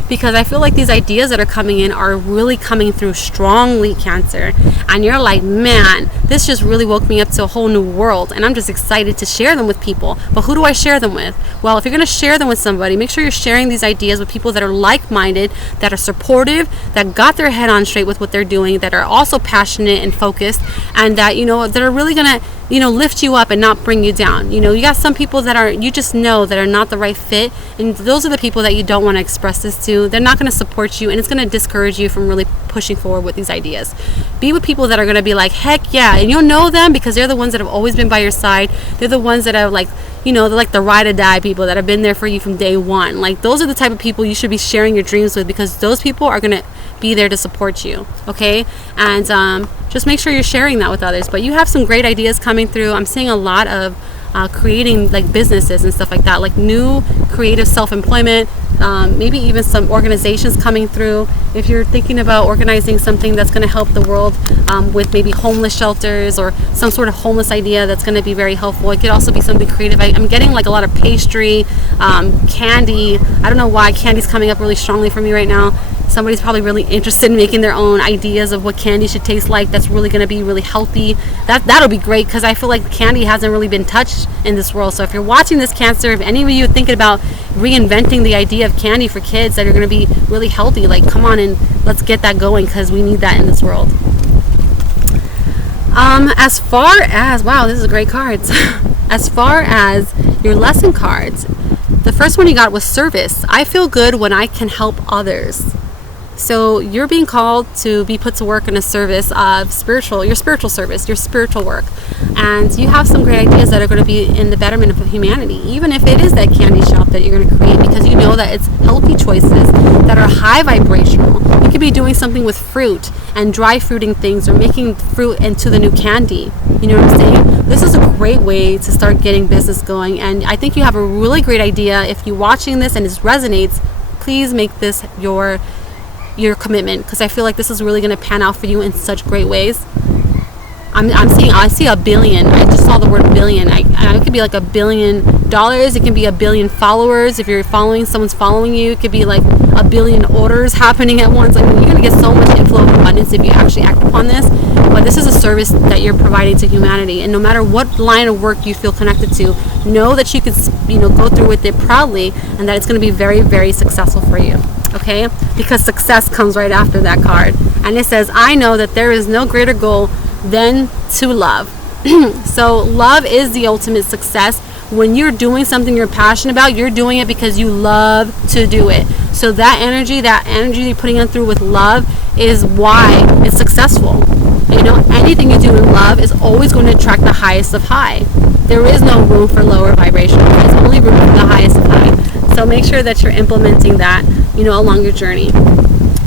because I feel like these ideas that are coming in are really coming through strongly, Cancer, and you're like, man, this just really woke me up to a whole new world, and I'm just excited to share them with people. But who do I share them with? Well, if you're going to share them with somebody, make sure you're sharing these ideas with people that are like-minded, that are supportive, that got their head on straight with what they're doing, that are also passionate and focused, and that that are really gonna lift you up and not bring you down. You got some people that are, you just know, that are not the right fit, and those are the people that you don't want to express this to. They're not going to support you, and it's going to discourage you from really pushing forward with these ideas. Be with people that are going to be like, heck yeah, and you'll know them because they're the ones that have always been by your side. They're the ones that are like, they're like the ride or die people that have been there for you from day one. Like, those are the type of people you should be sharing your dreams with, because those people are going to be there to support you. Okay, and just make sure you're sharing that with others. But you have some great ideas coming through. I'm seeing a lot of creating like businesses and stuff like that, like new creative self-employment, maybe even some organizations coming through. If you're thinking about organizing something that's going to help the world with maybe homeless shelters or some sort of homeless idea that's going to be very helpful. It could also be something creative. I'm getting like a lot of pastry, candy. I don't know why candy's coming up really strongly for me right now. Somebody's probably really interested in making their own ideas of what candy should taste like. That's really going to be really healthy. That'll be great, because I feel like candy hasn't really been touched in this world. So if you're watching this, Cancer, if any of you are thinking about reinventing the idea of candy for kids that are going to be really healthy, like, come on and let's get that going, because we need that in this world. As far as, wow, this is great cards. As far as your lesson cards, the first one you got was service. I feel good when I can help others. So you're being called to be put to work in a service of your spiritual service, your spiritual work. And you have some great ideas that are going to be in the betterment of humanity, even if it is that candy shop that you're going to create, because you know that it's healthy choices that are high vibrational. You could be doing something with fruit and dry fruiting things, or making fruit into the new candy. You know what I'm saying? This is a great way to start getting business going. And I think you have a really great idea. If you're watching this and this resonates, please make this your commitment, because I feel like this is really going to pan out for you in such great ways. I see a billion. I just saw the word billion. It could be like $1 billion. It can be 1 billion followers. If you're following, someone's following you. It could be like 1 billion orders happening at once. Like, you're going to get so much inflow of abundance if you actually act upon this. But this is a service that you're providing to humanity, and no matter what line of work you feel connected to, know that you can, go through with it proudly, and that it's going to be very, very successful for you. Okay, because success comes right after that card, and it says, I know that there is no greater goal than to love. So love is the ultimate success. When you're doing something you're passionate about, you're doing it because you love to do it. So that energy you're putting it through with love is why it's successful. Anything you do in love is always going to attract the highest of high. There is no room for lower vibration. There's only room for the highest of high. So make sure that you're implementing that, along your journey.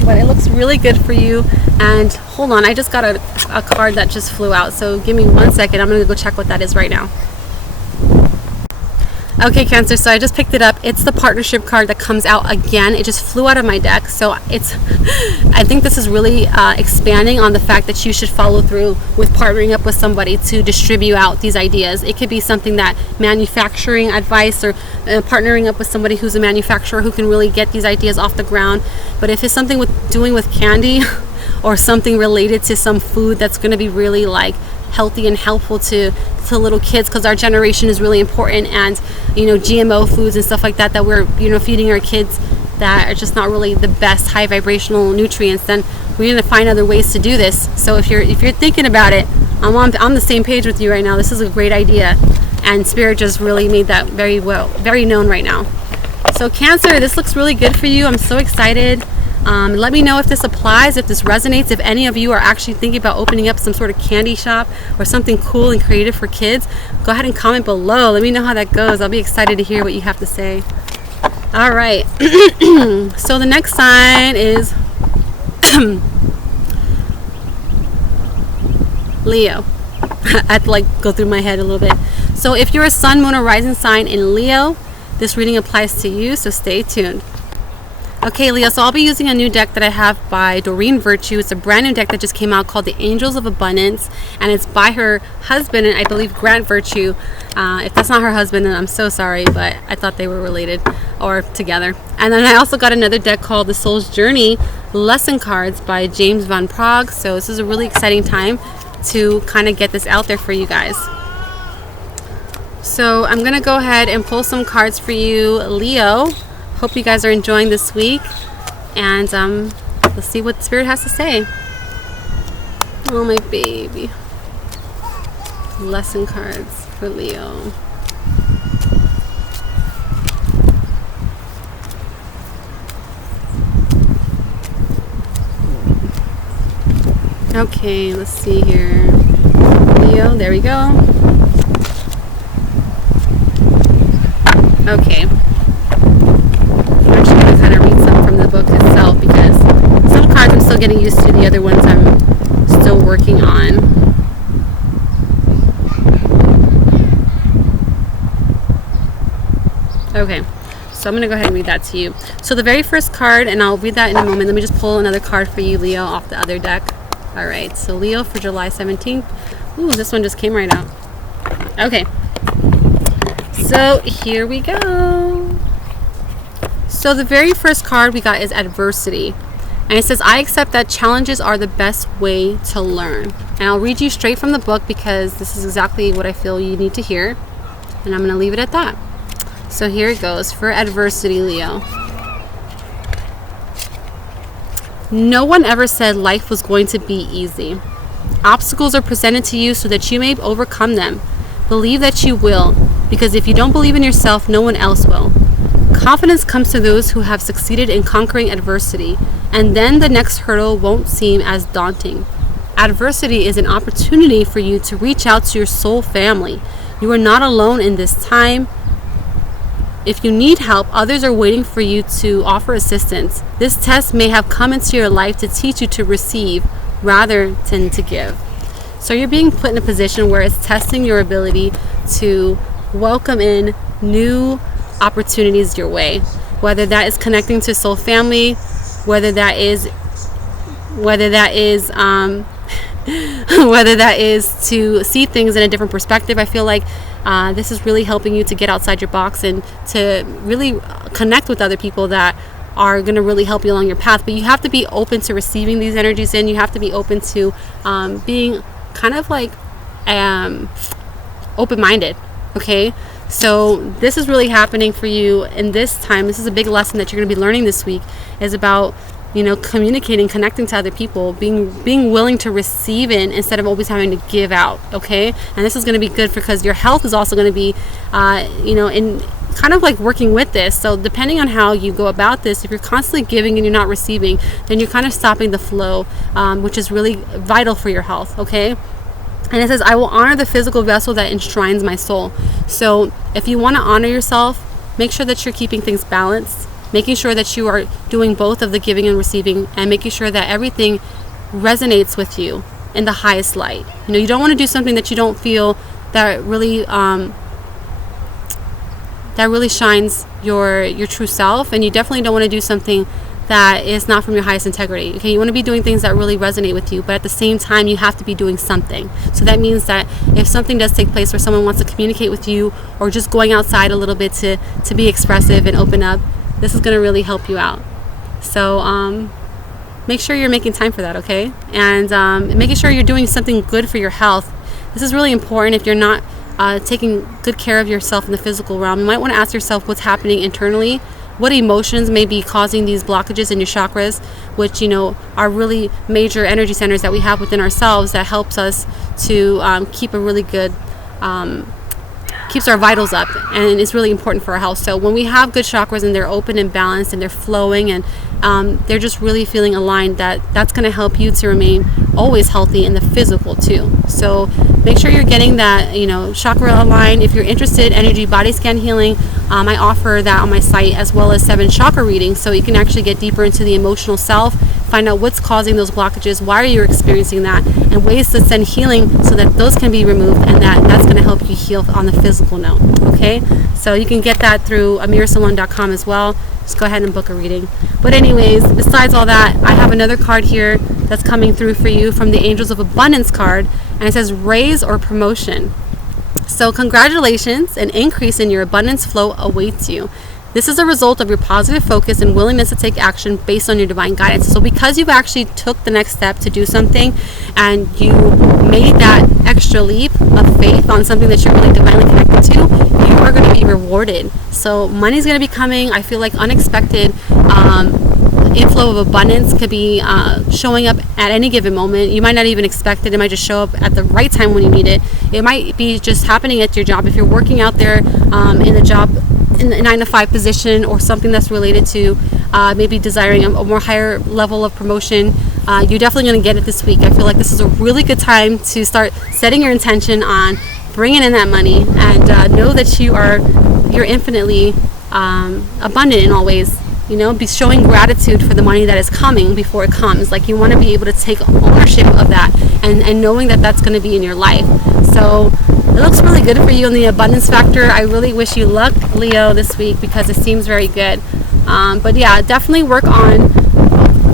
But it looks really good for you. And hold on, I just got a card that just flew out. So give me 1 second. I'm going to go check what that is right now. Okay, Cancer, so I just picked it up. It's the partnership card that comes out again. It just flew out of my deck. So I think this is really expanding on the fact that you should follow through with partnering up with somebody to distribute out these ideas. It could be something that manufacturing advice, or partnering up with somebody who's a manufacturer who can really get these ideas off the ground. But if it's something doing with candy or something related to some food that's going to be really like healthy and helpful to little kids, because our generation is really important, and GMO foods and stuff like that we're feeding our kids that are just not really the best high vibrational nutrients, then we're going to find other ways to do this. So if you're thinking about it, I'm on the same page with you right now. This is a great idea, and Spirit just really made that very known right now. So Cancer, this looks really good for you. I'm so excited. Let me know if this applies, if this resonates, if any of you are actually thinking about opening up some sort of candy shop or something cool and creative for kids. Go ahead and comment below. Let me know how that goes. I'll be excited to hear what you have to say. All right. So the next sign is Leo. I have to go through my head a little bit. So if you're a sun, moon, or rising sign in Leo, this reading applies to you, so stay tuned. Okay, Leo, so I'll be using a new deck that I have by Doreen Virtue. It's a brand new deck that just came out called the Angels of Abundance, and it's by her husband, and I believe Grant Virtue. If that's not her husband, then I'm so sorry, but I thought they were related or together. And then I also got another deck called The Soul's Journey Lesson Cards by James Van Praagh. So this is a really exciting time to kind of get this out there for you guys. So I'm going to go ahead and pull some cards for you, Leo. Hope you guys are enjoying this week, and let's see what Spirit has to say. Oh, my baby. Lesson cards for Leo. Okay, let's see here. Leo, there we go. Okay. Kind of read some from the book itself, because some cards I'm still getting used to, the other ones I'm still working on. Okay, so I'm going to go ahead and read that to you. So the very first card, and I'll read that in a moment. Let me just pull another card for you, Leo, off the other deck. All right, so Leo for July 17th. Ooh, this one just came right out. Okay, so here we go. So the very first card we got is adversity. And it says, I accept that challenges are the best way to learn. And I'll read you straight from the book because this is exactly what I feel you need to hear. And I'm going to leave it at that. So here it goes. For adversity, Leo. No one ever said life was going to be easy. Obstacles are presented to you so that you may overcome them. Believe that you will, because if you don't believe in yourself, no one else will. Confidence comes to those who have succeeded in conquering adversity, and then the next hurdle won't seem as daunting. Adversity is an opportunity for you to reach out to your soul family. You are not alone in this time. If you need help, others are waiting for you to offer assistance. This test may have come into your life to teach you to receive rather than to give. So you're being put in a position where it's testing your ability to welcome in new opportunities your way, whether that is connecting to soul family, whether that is whether that is to see things in a different perspective. I feel like this is really helping you to get outside your box and to really connect with other people that are going to really help you along your path. But you have to be open to receiving these energies in. You have to be open to being kind of like open-minded. Okay, so this is really happening for you in this time. This is a big lesson that you're going to be learning this week, is about, you know, communicating, connecting to other people, being willing to receive in instead of always having to give out. Okay, and this is going to be good because your health is also going to be you know, in kind of like working with this. So depending on how you go about this, if you're constantly giving and you're not receiving, then you're kind of stopping the flow, which is really vital for your health. Okay. And it says, I will honor the physical vessel that enshrines my soul. So if you want to honor yourself, make sure that you're keeping things balanced, making sure that you are doing both of the giving and receiving, and making sure that everything resonates with you in the highest light. You know, you don't want to do something that you don't feel that really shines your true self, and you definitely don't want to do something that is not from your highest integrity. Okay, you want to be doing things that really resonate with you, but at the same time you have to be doing something. So that means that if something does take place where someone wants to communicate with you, or just going outside a little bit to be expressive and open up, this is going to really help you out. So make sure you're making time for that, okay? And making sure you're doing something good for your health. This is really important. If you're not taking good care of yourself in the physical realm, you might want to ask yourself what's happening internally. What emotions may be causing these blockages in your chakras, which, you know, are really major energy centers that we have within ourselves that helps us to keep a really good, keeps our vitals up, and it's really important for our health. So when we have good chakras and they're open and balanced and they're flowing and they're just really feeling aligned, that's going to help you to remain always healthy in the physical too. So make sure you're getting that, you know, chakra aligned. If you're interested, energy body scan healing, I offer that on my site, as well as 7 chakra readings, so you can actually get deeper into the emotional self, find out what's causing those blockages, why are you experiencing that, and ways to send healing so that those can be removed, and that's going to help you heal on the physical note. Okay, so you can get that through amiracelon.com as well. Just go ahead and book a reading. But anyways, besides all that, I have another card here that's coming through for you from the Angels of Abundance card, and it says raise or promotion. So congratulations, an increase in your abundance flow awaits you. This is a result of your positive focus and willingness to take action based on your divine guidance. So because you've actually took the next step to do something, and you made that extra leap of faith on something that you're really divinely connected to, you are going to be rewarded. So money's going to be coming. I feel like unexpected inflow of abundance could be showing up at any given moment. You might not even expect it. It might just show up at the right time when you need it. It might be just happening at your job. If you're working out there in the job, in the 9-to-5 position, or something that's related to maybe desiring a more higher level of promotion, you're definitely going to get it this week. I feel like this is a really good time to start setting your intention on bringing in that money, and know that you're infinitely abundant in all ways. You know, be showing gratitude for the money that is coming before it comes. Like, you want to be able to take ownership of that, and knowing that that's going to be in your life. So it looks really good for you in the abundance factor. I really wish you luck, Leo, this week, because it seems very good. But yeah, definitely work on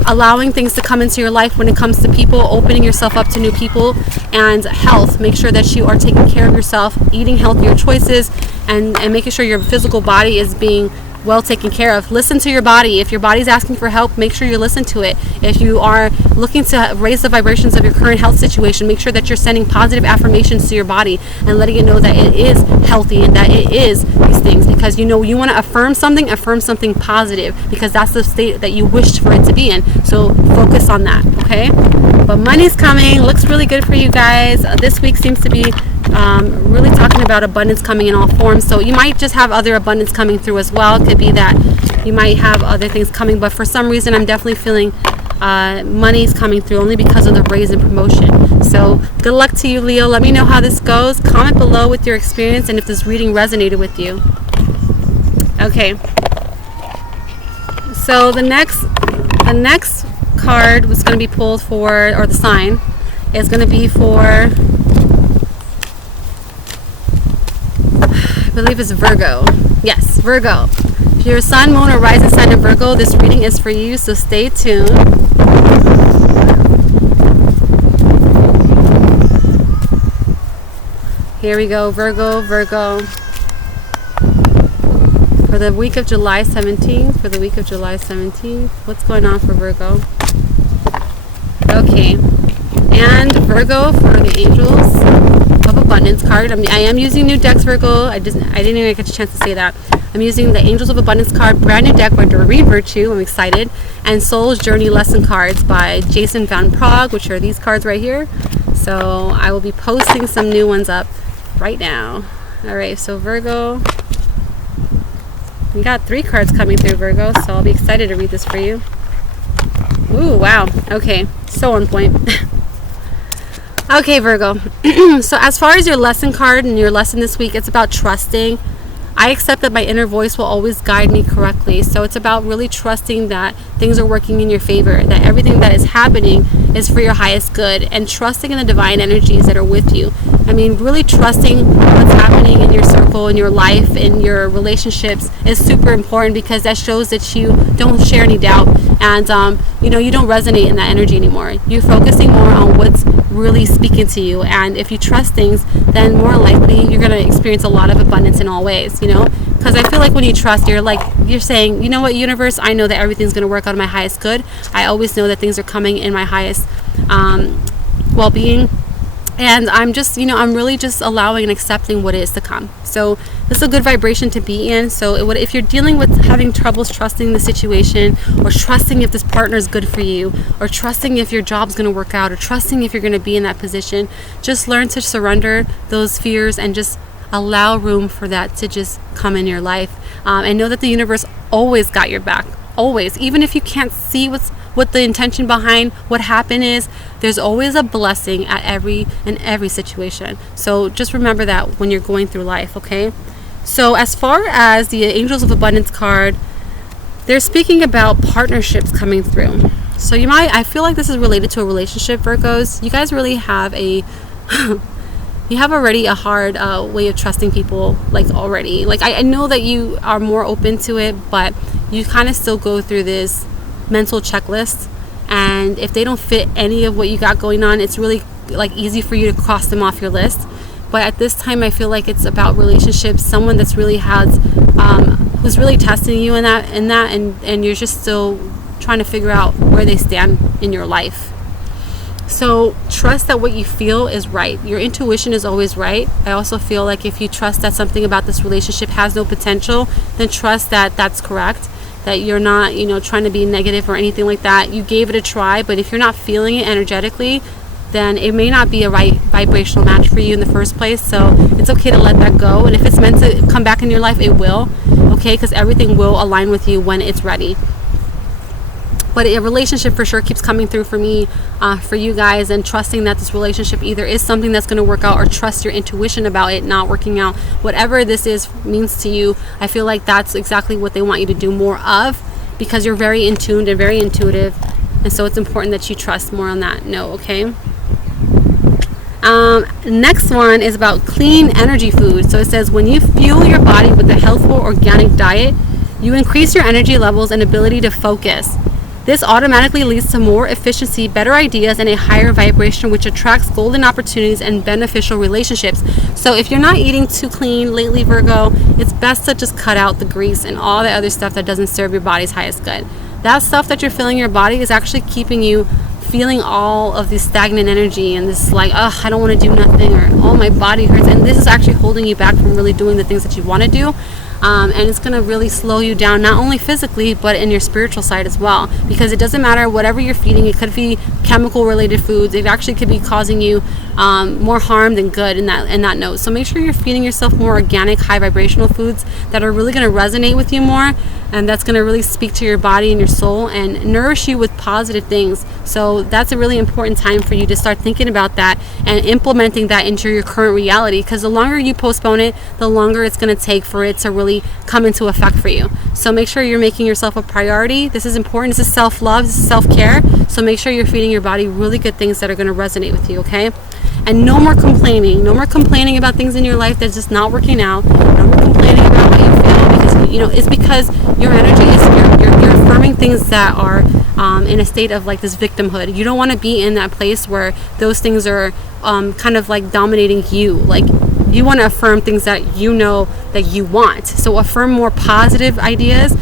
allowing things to come into your life when it comes to people, opening yourself up to new people, and health. Make sure that you are taking care of yourself, eating healthier choices, and making sure your physical body is being well taken care of. Listen to your body. If your body's asking for help, make sure you listen to it. If you are looking to raise the vibrations of your current health situation, make sure that you're sending positive affirmations to your body and letting it know that it is healthy and that it is these things, because you want to affirm something positive, because that's the state that you wished for it to be in. So focus on that, okay? But money's coming. Looks really good for you guys. This week seems to be really talking about abundance coming in all forms. So you might just have other abundance coming through as well. It could be that you might have other things coming, but for some reason I'm definitely feeling money's coming through, only because of the raise and promotion. So good luck to you, Leo. Let me know how this goes. Comment below with your experience and if this reading resonated with you. Okay, so the next card was going to be pulled for, or the sign is going to be for, I believe it's Virgo. Yes, Virgo. If you're a sun, moon, or rising sign of Virgo, this reading is for you, so stay tuned. Here we go, Virgo. For the week of July 17th, what's going on for Virgo? Okay, and Virgo, for the Angels of Abundance card. I am using new decks, Virgo. I didn't even get a chance to say that. I'm using the Angels of Abundance card, brand new deck by Doreen Virtue. I'm excited. And Soul's Journey lesson cards by Jason Van Praagh, which are these cards right here. So I will be posting some new ones up right now. All right, so Virgo. We got 3 cards coming through, Virgo, so I'll be excited to read this for you. Ooh, wow. Okay, so on point. Okay, Virgo. So as far as your lesson card and your lesson this week, it's about trusting. I accept that my inner voice will always guide me correctly. So it's about really trusting that things are working in your favor, that everything that is happening is for your highest good, and trusting in the divine energies that are with you. I mean, really trusting what's happening in your circle, in your life, in your relationships is super important, because that shows that you don't share any doubt, and you don't resonate in that energy anymore. You're focusing more on what's really speaking to you, and if you trust things, then more likely you're going to experience a lot of abundance in all ways, because I feel like when you trust, you're saying, you know what, universe, I know that everything's going to work out in my highest good. I always know that things are coming in my highest well-being, and I'm just, I'm really just allowing and accepting what is to come. So this is a good vibration to be in. So if you're dealing with having troubles trusting the situation, or trusting if this partner is good for you, or trusting if your job's going to work out, or trusting if you're going to be in that position, just learn to surrender those fears and just allow room for that to just come in your life, and know that the universe always got your back. Always. Even if you can't see what the intention behind what happened is, there's always a blessing at every situation. So just remember that when you're going through life, okay? So as far as the Angels of Abundance card, they're speaking about partnerships coming through. So I feel like this is related to a relationship, Virgos. You guys really have you have already a hard way of trusting people, already. I know that you are more open to it, but you kind of still go through this mental checklist, and if they don't fit any of what you got going on, it's really easy for you to cross them off your list. But at this time, I feel like it's about relationships, someone that's really who's really testing you in that, and you're just still trying to figure out where they stand in your life. So trust that what you feel is right. Your intuition is always right. I also feel like if you trust that something about this relationship has no potential, then trust that that's correct, that you're not, trying to be negative or anything like that. You gave it a try, but if you're not feeling it energetically, then it may not be a right vibrational match for you in the first place. So it's okay to let that go. And if it's meant to come back in your life, it will, okay? Because everything will align with you when it's ready. But a relationship for sure keeps coming through for me, for you guys, and trusting that this relationship either is something that's going to work out, or trust your intuition about it not working out. Whatever this means to you, I feel like that's exactly what they want you to do more of, because you're very in tune and very intuitive, and so it's important that you trust more on that note, okay? Next one is about clean energy food. So it says, when you fuel your body with a healthful organic diet, you increase your energy levels and ability to focus. This automatically leads to more efficiency, better ideas, and a higher vibration, which attracts golden opportunities and beneficial relationships. So if you're not eating too clean lately, Virgo, it's best to just cut out the grease and all the other stuff that doesn't serve your body's highest good. That stuff that you're filling your body is actually keeping you feeling all of this stagnant energy and this like, oh, I don't want to do nothing, or oh, my body hurts. And this is actually holding you back from really doing the things that you want to do. And it's going to really slow you down, not only physically, but in your spiritual side as well. Because it doesn't matter whatever you're feeding. It could be chemical related foods. It actually could be causing you more harm than good in that note. So make sure you're feeding yourself more organic, high vibrational foods that are really going to resonate with you more. And that's going to really speak to your body and your soul and nourish you with positive things. So that's a really important time for you to start thinking about that and implementing that into your current reality. Because the longer you postpone it, the longer it's going to take for it to really come into effect for you. So make sure you're making yourself a priority. This is important. This is self-love. This is self-care. So make sure you're feeding your body really good things that are going to resonate with you, okay? And no more complaining. No more complaining about things in your life that's just not working out. No more complaining about how you feel, because it's because your energy is you're affirming things that are in a state of like this victimhood. You don't want to be in that place where those things are kind of like dominating you. Like, you want to affirm things that you know that you want. So affirm more positive ideas,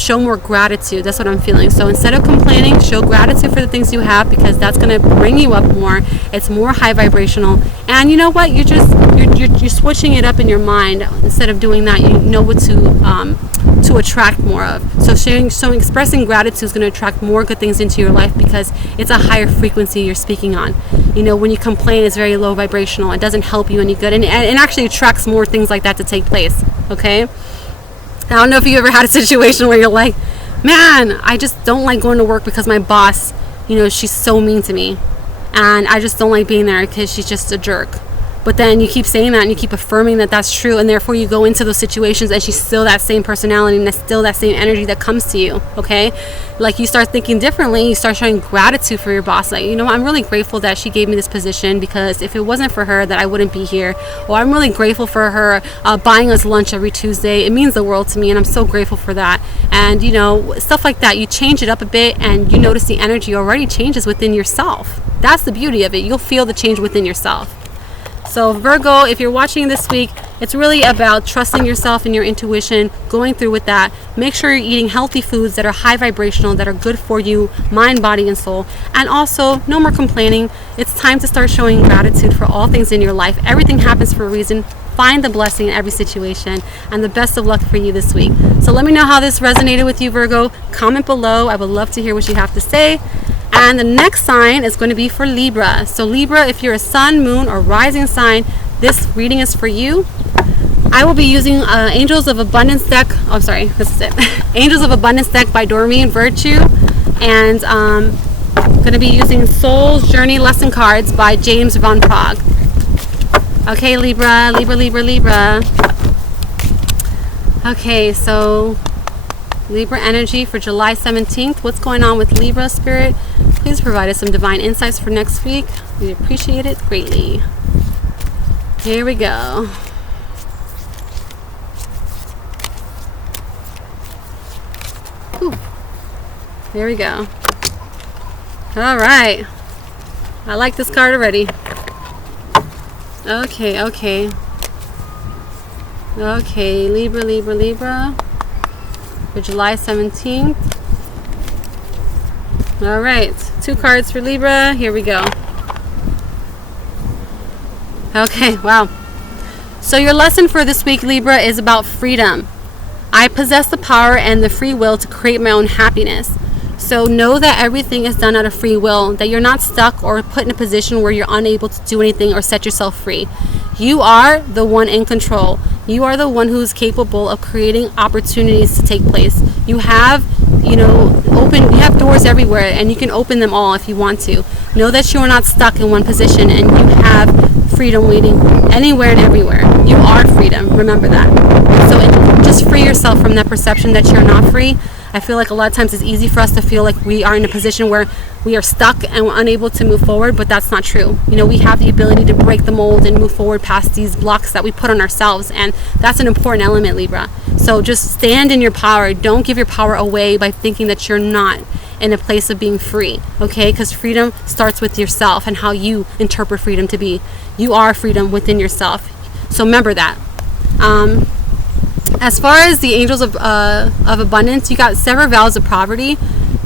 show more gratitude. That's what I'm feeling. So instead of complaining, show gratitude for the things you have, because that's going to bring you up more. It's more high vibrational. And you know what? You're switching it up in your mind. Instead of doing that, you know what to attract more of. So expressing gratitude is going to attract more good things into your life, because it's a higher frequency you're speaking on. When you complain, it's very low vibrational. It doesn't help you any good, and it actually attracts more things like that to take place. Okay, I don't know if you ever had a situation where you're like, man, I just don't like going to work because my boss, she's so mean to me, and I just don't like being there because she's just a jerk. But then you keep saying that and you keep affirming that that's true, and therefore you go into those situations and she's still that same personality and that's still that same energy that comes to you, okay? Like, you start thinking differently, you start showing gratitude for your boss. Like, I'm really grateful that she gave me this position, because if it wasn't for her, that I wouldn't be here. Or I'm really grateful for her buying us lunch every Tuesday. It means the world to me, and I'm so grateful for that. And, stuff like that. You change it up a bit and you notice the energy already changes within yourself. That's the beauty of it. You'll feel the change within yourself. So Virgo, if you're watching this week, it's really about trusting yourself and your intuition, going through with that. Make sure you're eating healthy foods that are high vibrational, that are good for you, mind, body, and soul. And also, no more complaining. It's time to start showing gratitude for all things in your life. Everything happens for a reason. Find the blessing in every situation, and the best of luck for you this week. So let me know how this resonated with you, Virgo. Comment below. I would love to hear what you have to say. And the next sign is going to be for Libra. So Libra, if you're a sun, moon, or rising sign, this reading is for you. I will be using Angels of Abundance deck. Oh, sorry, this is it. Angels of Abundance deck by Doreen Virtue. And I'm going to be using Soul's Journey Lesson cards by James Van Praagh. Okay, Libra. Okay, so Libra energy for July 17th. What's going on with Libra, Spirit? Please provide us some divine insights for next week. We appreciate it greatly. Here we go. Whew. There we go. All right. I like this card already. Okay, Libra. For July 17th. All right, 2 cards for Libra. Here we go. Okay, wow. So your lesson for this week, Libra, is about freedom. I possess the power and the free will to create my own happiness. So know that everything is done out of free will, that you're not stuck or put in a position where you're unable to do anything or set yourself free. You are the one in control. You are the one who's capable of creating opportunities to take place. You have, you have doors everywhere, and you can open them all if you want to. Know that you are not stuck in one position, and you have freedom waiting anywhere and everywhere. You are freedom. Remember that. So just free yourself from that perception that you're not free. I feel like a lot of times it's easy for us to feel like we are in a position where we are stuck and we're unable to move forward, but that's not true. We have the ability to break the mold and move forward past these blocks that we put on ourselves, and that's an important element, Libra. So just stand in your power. Don't give your power away by thinking that you're not in a place of being free, okay? Because freedom starts with yourself and how you interpret freedom to be. You are freedom within yourself. So remember that. As far as the angels of abundance, you got sever vows of poverty.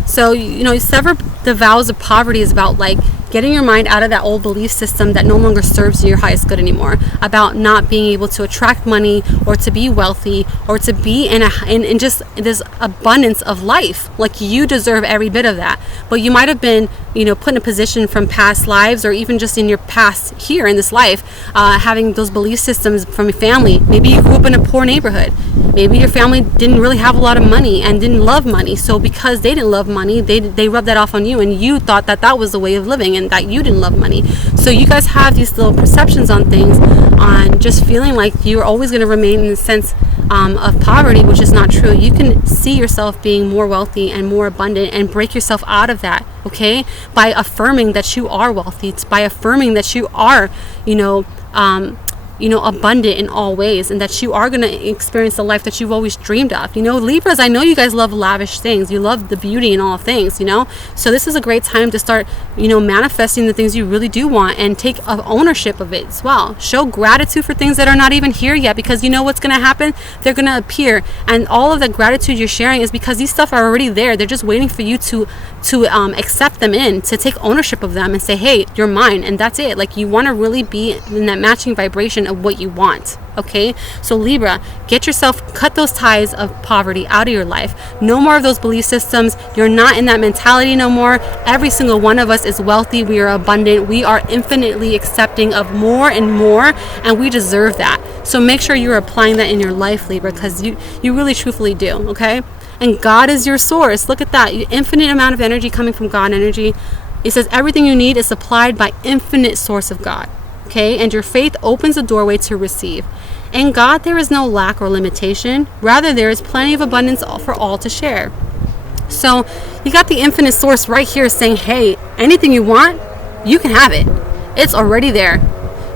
So, you know, sever the vows of poverty is about like getting your mind out of that old belief system that no longer serves your highest good anymore, about not being able to attract money or to be wealthy or to be in just this abundance of life. Like, you deserve every bit of that. But you might have been, you know, put in a position from past lives, or even just in your past here in this life, having those belief systems from your family. Maybe you grew up in a poor neighborhood. Maybe your family didn't really have a lot of money and didn't love money. So because they didn't love money, they rubbed that off on you, and you thought that that was the way of living and that you didn't love money. So you guys have these little perceptions on things, on just feeling like you're always going to remain in the sense of poverty, which is not true. You can see yourself being more wealthy and more abundant and break yourself out of that, okay? By affirming that you are wealthy. It's by affirming that you are, abundant in all ways, and that you are going to experience the life that you've always dreamed of. You know, Libras, I know you guys love lavish things. You love the beauty in all things, you know? So this is a great time to start, manifesting the things you really do want, and take ownership of it as well. Show gratitude for things that are not even here yet, because you know what's going to happen? They're going to appear, and all of the gratitude you're sharing is because these stuff are already there. They're just waiting for you to accept them in, to take ownership of them and say, hey, you're mine, and that's it. Like, you want to really be in that matching vibration of what you want, okay? So Libra, cut those ties of poverty out of your life. No more of those belief systems. You're not in that mentality no more. Every single one of us is wealthy. We are abundant. We are infinitely accepting of more and more, and we deserve that. So make sure you're applying that in your life, Libra, because you really truthfully do, okay? And God is your source. Look at that. Infinite amount of energy coming from God energy. It says everything you need is supplied by infinite source of God. Okay, and your faith opens the doorway to receive. In God, there is no lack or limitation. Rather, there is plenty of abundance for all to share. So you got the infinite source right here saying, hey, anything you want, you can have it. It's already there.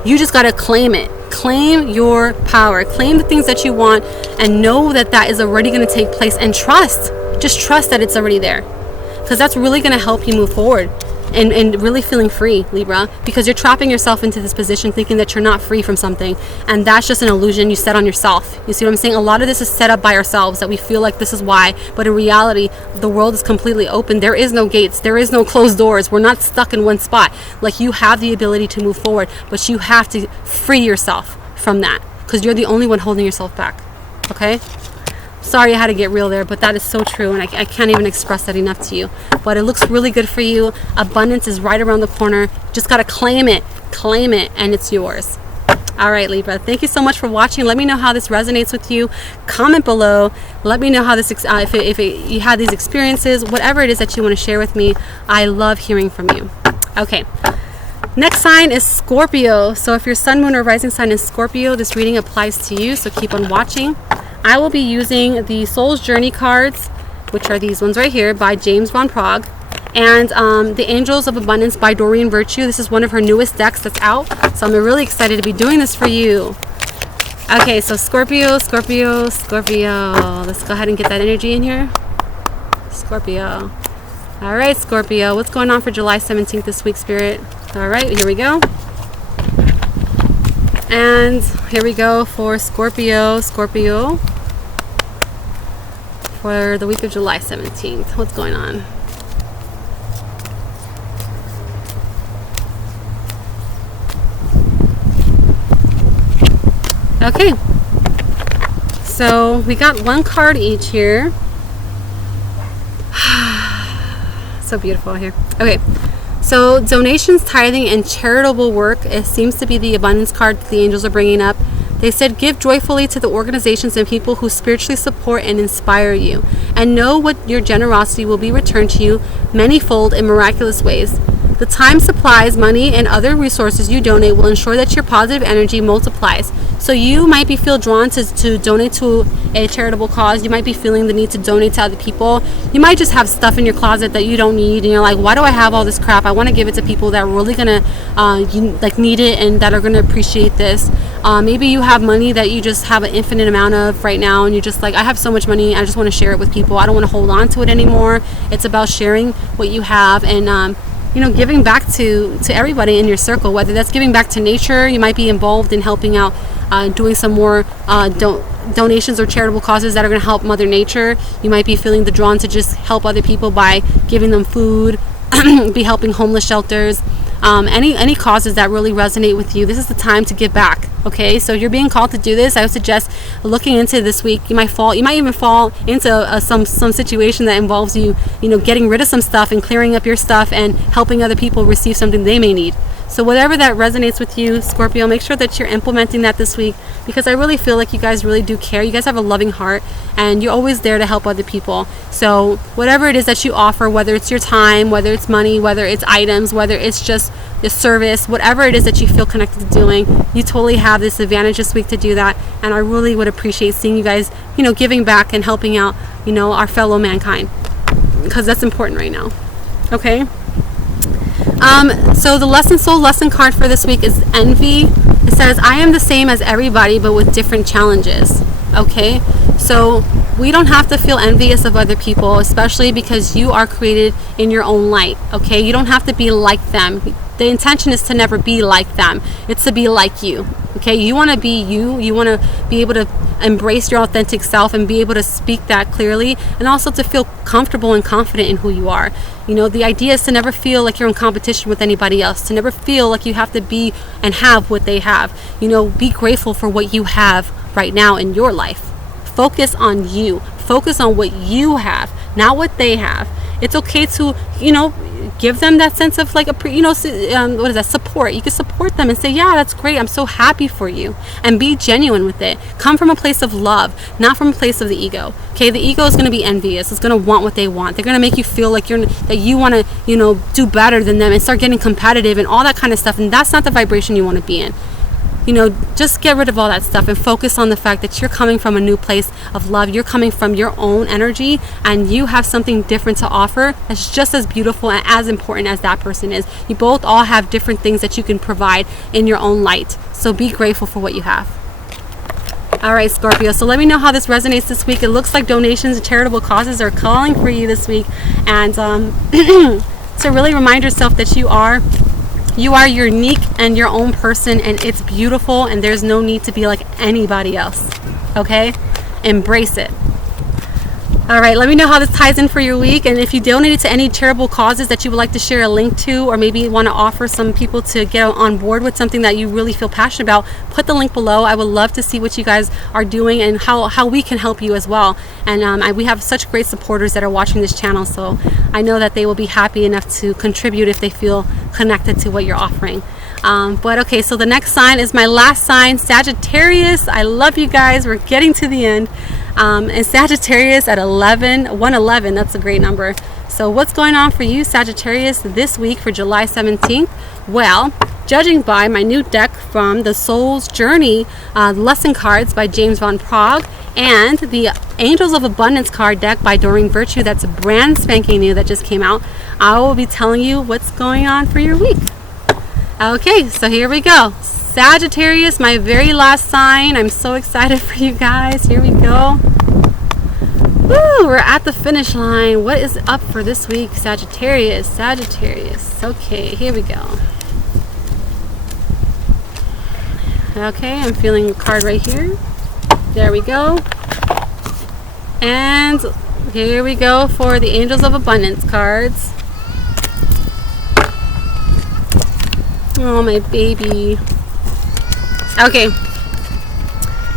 You just got to claim it. Claim your power. Claim the things that you want, and know that that is already going to take place, and trust. Just trust that it's already there, because that's really going to help you move forward. And really feeling free, Libra, because you're trapping yourself into this position thinking that you're not free from something, and that's just an illusion you set on yourself. You see what I'm saying? A lot of this is set up by ourselves, that we feel like this is why, but in reality, the world is completely open. There is no gates. There is no closed doors. We're not stuck in one spot. Like, you have the ability to move forward, but you have to free yourself from that, because you're the only one holding yourself back, okay? Sorry I had to get real there, but that is so true, and I can't even express that enough to you. But it looks really good for you. Abundance is right around the corner. Just got to claim it, and it's yours. All right, Libra, thank you so much for watching. Let me know how this resonates with you. Comment below. Let me know how this, if you had these experiences, whatever it is that you want to share with me. I love hearing from you. Okay. Next sign is Scorpio. So if your sun, moon, or rising sign is Scorpio, this reading applies to you, so keep on watching. I will be using the Soul's Journey cards, which are these ones right here, by James Van Praagh, and the Angels of Abundance by Doreen Virtue. This is one of her newest decks that's out, so I'm really excited to be doing this for you. Okay, so Scorpio. Let's go ahead and get that energy in here. Scorpio. All right, Scorpio, what's going on for July 17th this week, Spirit? All right, here we go. And here we go for Scorpio, for the week of July 17th. What's going on? Okay, so we got one card each here. So beautiful here. Okay. So donations, tithing, and charitable work, it seems to be the abundance card that the angels are bringing up. They said, give joyfully to the organizations and people who spiritually support and inspire you, and know what your generosity will be returned to you manyfold in miraculous ways. The time, supplies, money, and other resources you donate will ensure that your positive energy multiplies. So you might be feel drawn to donate to a charitable cause. You might be feeling the need to donate to other people. You might just have stuff in your closet that you don't need, and you're like, why do I have all this crap? I want to give it to people that are really gonna need it and that are gonna appreciate this. Maybe you have money that you just have an infinite amount of right now, and you're just like, I have so much money, I just want to share it with people. I don't want to hold on to it anymore. It's about sharing what you have, and giving back to everybody in your circle, whether that's giving back to nature. You might be involved in helping out, doing some more donations or charitable causes that are going to help Mother Nature. You might be feeling the drawn to just help other people by giving them food, be helping homeless shelters, any causes that really resonate with you. This is the time to give back. Okay, so you're being called to do this. I would suggest looking into this week. You might even fall into some situation that involves you getting rid of some stuff and clearing up your stuff and helping other people receive something they may need. So whatever that resonates with you, Scorpio, make sure that you're implementing that this week, because I really feel like you guys really do care. You guys have a loving heart, and you're always there to help other people. So whatever it is that you offer, whether it's your time, whether it's money, whether it's items, whether it's just the service, whatever it is that you feel connected to doing, you totally have this advantage this week to do that. And I really would appreciate seeing you guys, giving back and helping out, our fellow mankind, because that's important right now. Okay. So the soul lesson card for this week is envy. It says, I am the same as everybody, but with different challenges. Okay, so we don't have to feel envious of other people, especially because you are created in your own light. Okay, you don't have to be like them. The intention is to never be like them. It's to be like you. Okay, you want to be you. You want to be able to embrace your authentic self and be able to speak that clearly, and also to feel comfortable and confident in who you are. The idea is to never feel like you're in competition with anybody else, to never feel like you have to be and have what they have. Be grateful for what you have right now in your life. Focus on you. Focus on what you have, not what they have. It's okay to, give them that sense of support. You can support them and say, yeah, that's great. I'm so happy for you. And be genuine with it. Come from a place of love, not from a place of the ego. Okay, the ego is going to be envious. It's going to want what they want. They're going to make you feel like that you want to, do better than them and start getting competitive and all that kind of stuff. And that's not the vibration you want to be in. Just get rid of all that stuff and focus on the fact that you're coming from a new place of love. You're coming from your own energy, and you have something different to offer that's just as beautiful and as important as that person is. You both all have different things that you can provide in your own light. So be grateful for what you have. All right, Scorpio, so let me know how this resonates this week. It looks like donations and charitable causes are calling for you this week. And to really remind yourself that you are unique and your own person, and it's beautiful, and there's no need to be like anybody else. Okay? Embrace it. All right, let me know how this ties in for your week, and if you donated to any charitable causes that you would like to share a link to, or maybe want to offer some people to get on board with something that you really feel passionate about, put the link below. I would love to see what you guys are doing and how we can help you as well. And we have such great supporters that are watching this channel, so I know that they will be happy enough to contribute if they feel connected to what you're offering. But okay, so the next sign is my last sign, Sagittarius. I love you guys. We're getting to the end. And Sagittarius at 111, that's a great number. So what's going on for you, Sagittarius, this week for July 17th? Well, judging by my new deck from the Soul's Journey lesson cards by James Van Praagh, and the Angels of Abundance card deck by Doreen Virtue, that's brand spanking new that just came out, I will be telling you what's going on for your week. Okay, so here we go. Sagittarius, my very last sign. I'm so excited for you guys. Here we go. Woo, we're at the finish line. What is up for this week, Sagittarius? Okay, here we go. Okay, I'm feeling a card right here. There we go. And here we go for the Angels of Abundance cards. Oh, my baby. Okay.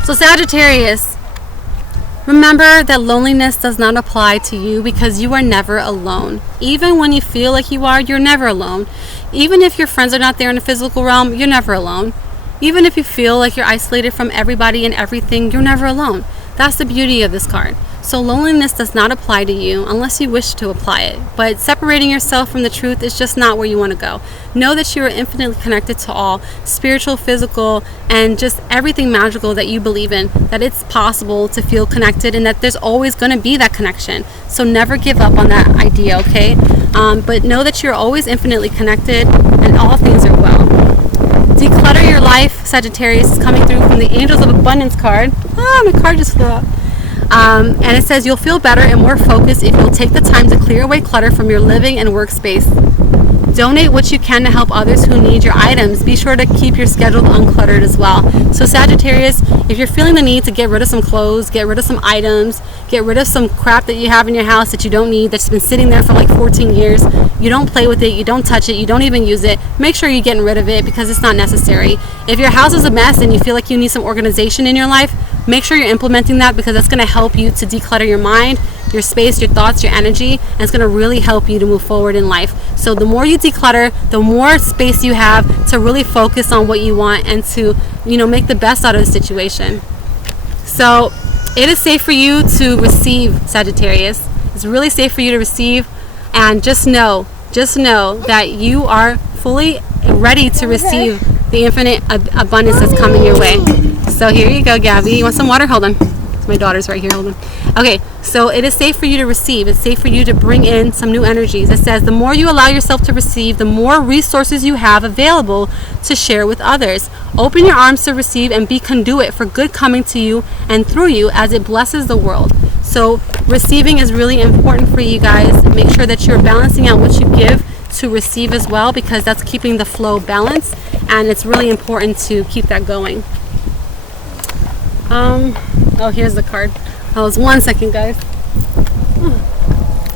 So Sagittarius, remember that loneliness does not apply to you, because you are never alone. Even when you feel like you are, you're never alone. Even if your friends are not there in the physical realm, you're never alone. Even if you feel like you're isolated from everybody and everything, you're never alone. That's the beauty of this card. So loneliness does not apply to you unless you wish to apply it. But separating yourself from the truth is just not where you want to go. Know that you are infinitely connected to all, spiritual, physical, and just everything magical that you believe in. That it's possible to feel connected and that there's always going to be that connection. So never give up on that idea, okay? But know that you're always infinitely connected and all things are well. Declutter your life, Sagittarius, is coming through from the Angels of Abundance card. Ah, my card just flew out. And it says you'll feel better and more focused if you'll take the time to clear away clutter from your living and workspace. Donate what you can to help others who need your items. Be sure to keep your schedule uncluttered as well. So Sagittarius, if you're feeling the need to get rid of some clothes, get rid of some items, get rid of some crap that you have in your house that you don't need, that's been sitting there for like 14 years, you don't play with it, you don't touch it, you don't even use it, make sure you're getting rid of it because it's not necessary. If your house is a mess and you feel like you need some organization in your life, make sure you're implementing that because that's going to help you to declutter your mind, your space, your thoughts, your energy, and it's going to really help you to move forward in life. So the more you declutter, the more space you have to really focus on what you want and to, make the best out of the situation. So it is safe for you to receive, Sagittarius. It's really safe for you to receive, and just know that you are fully ready to receive the infinite abundance that's coming your way. So here you go, Gabby. You want some water? Hold on. My daughter's right here. Hold on. Okay, so it is safe for you to receive. It's safe for you to bring in some new energies. It says the more you allow yourself to receive, the more resources you have available to share with others. Open your arms to receive and be conduit for good coming to you and through you as it blesses the world. So receiving is really important for you guys. Make sure that you're balancing out what you give to receive as well, because that's keeping the flow balanced, and it's really important to keep that going. Oh, here's the card. That was 1 second, guys.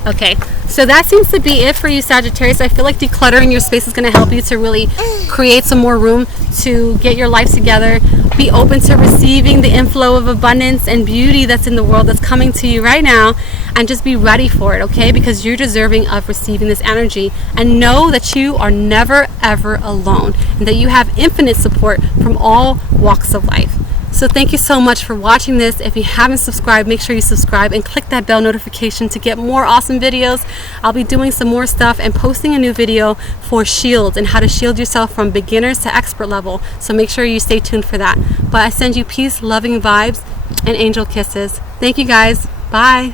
Okay, so that seems to be it for you, Sagittarius. I feel like decluttering your space is going to help you to really create some more room to get your life together. Be open to receiving the inflow of abundance and beauty that's in the world that's coming to you right now, and just be ready for it, okay? Because you're deserving of receiving this energy. And know that you are never, ever alone, and that you have infinite support from all walks of life. So thank you so much for watching this. If you haven't subscribed, make sure you subscribe and click that bell notification to get more awesome videos. I'll be doing some more stuff and posting a new video for shields and how to shield yourself from beginners to expert level. So make sure you stay tuned for that. But I send you peace, loving vibes, and angel kisses. Thank you guys. Bye.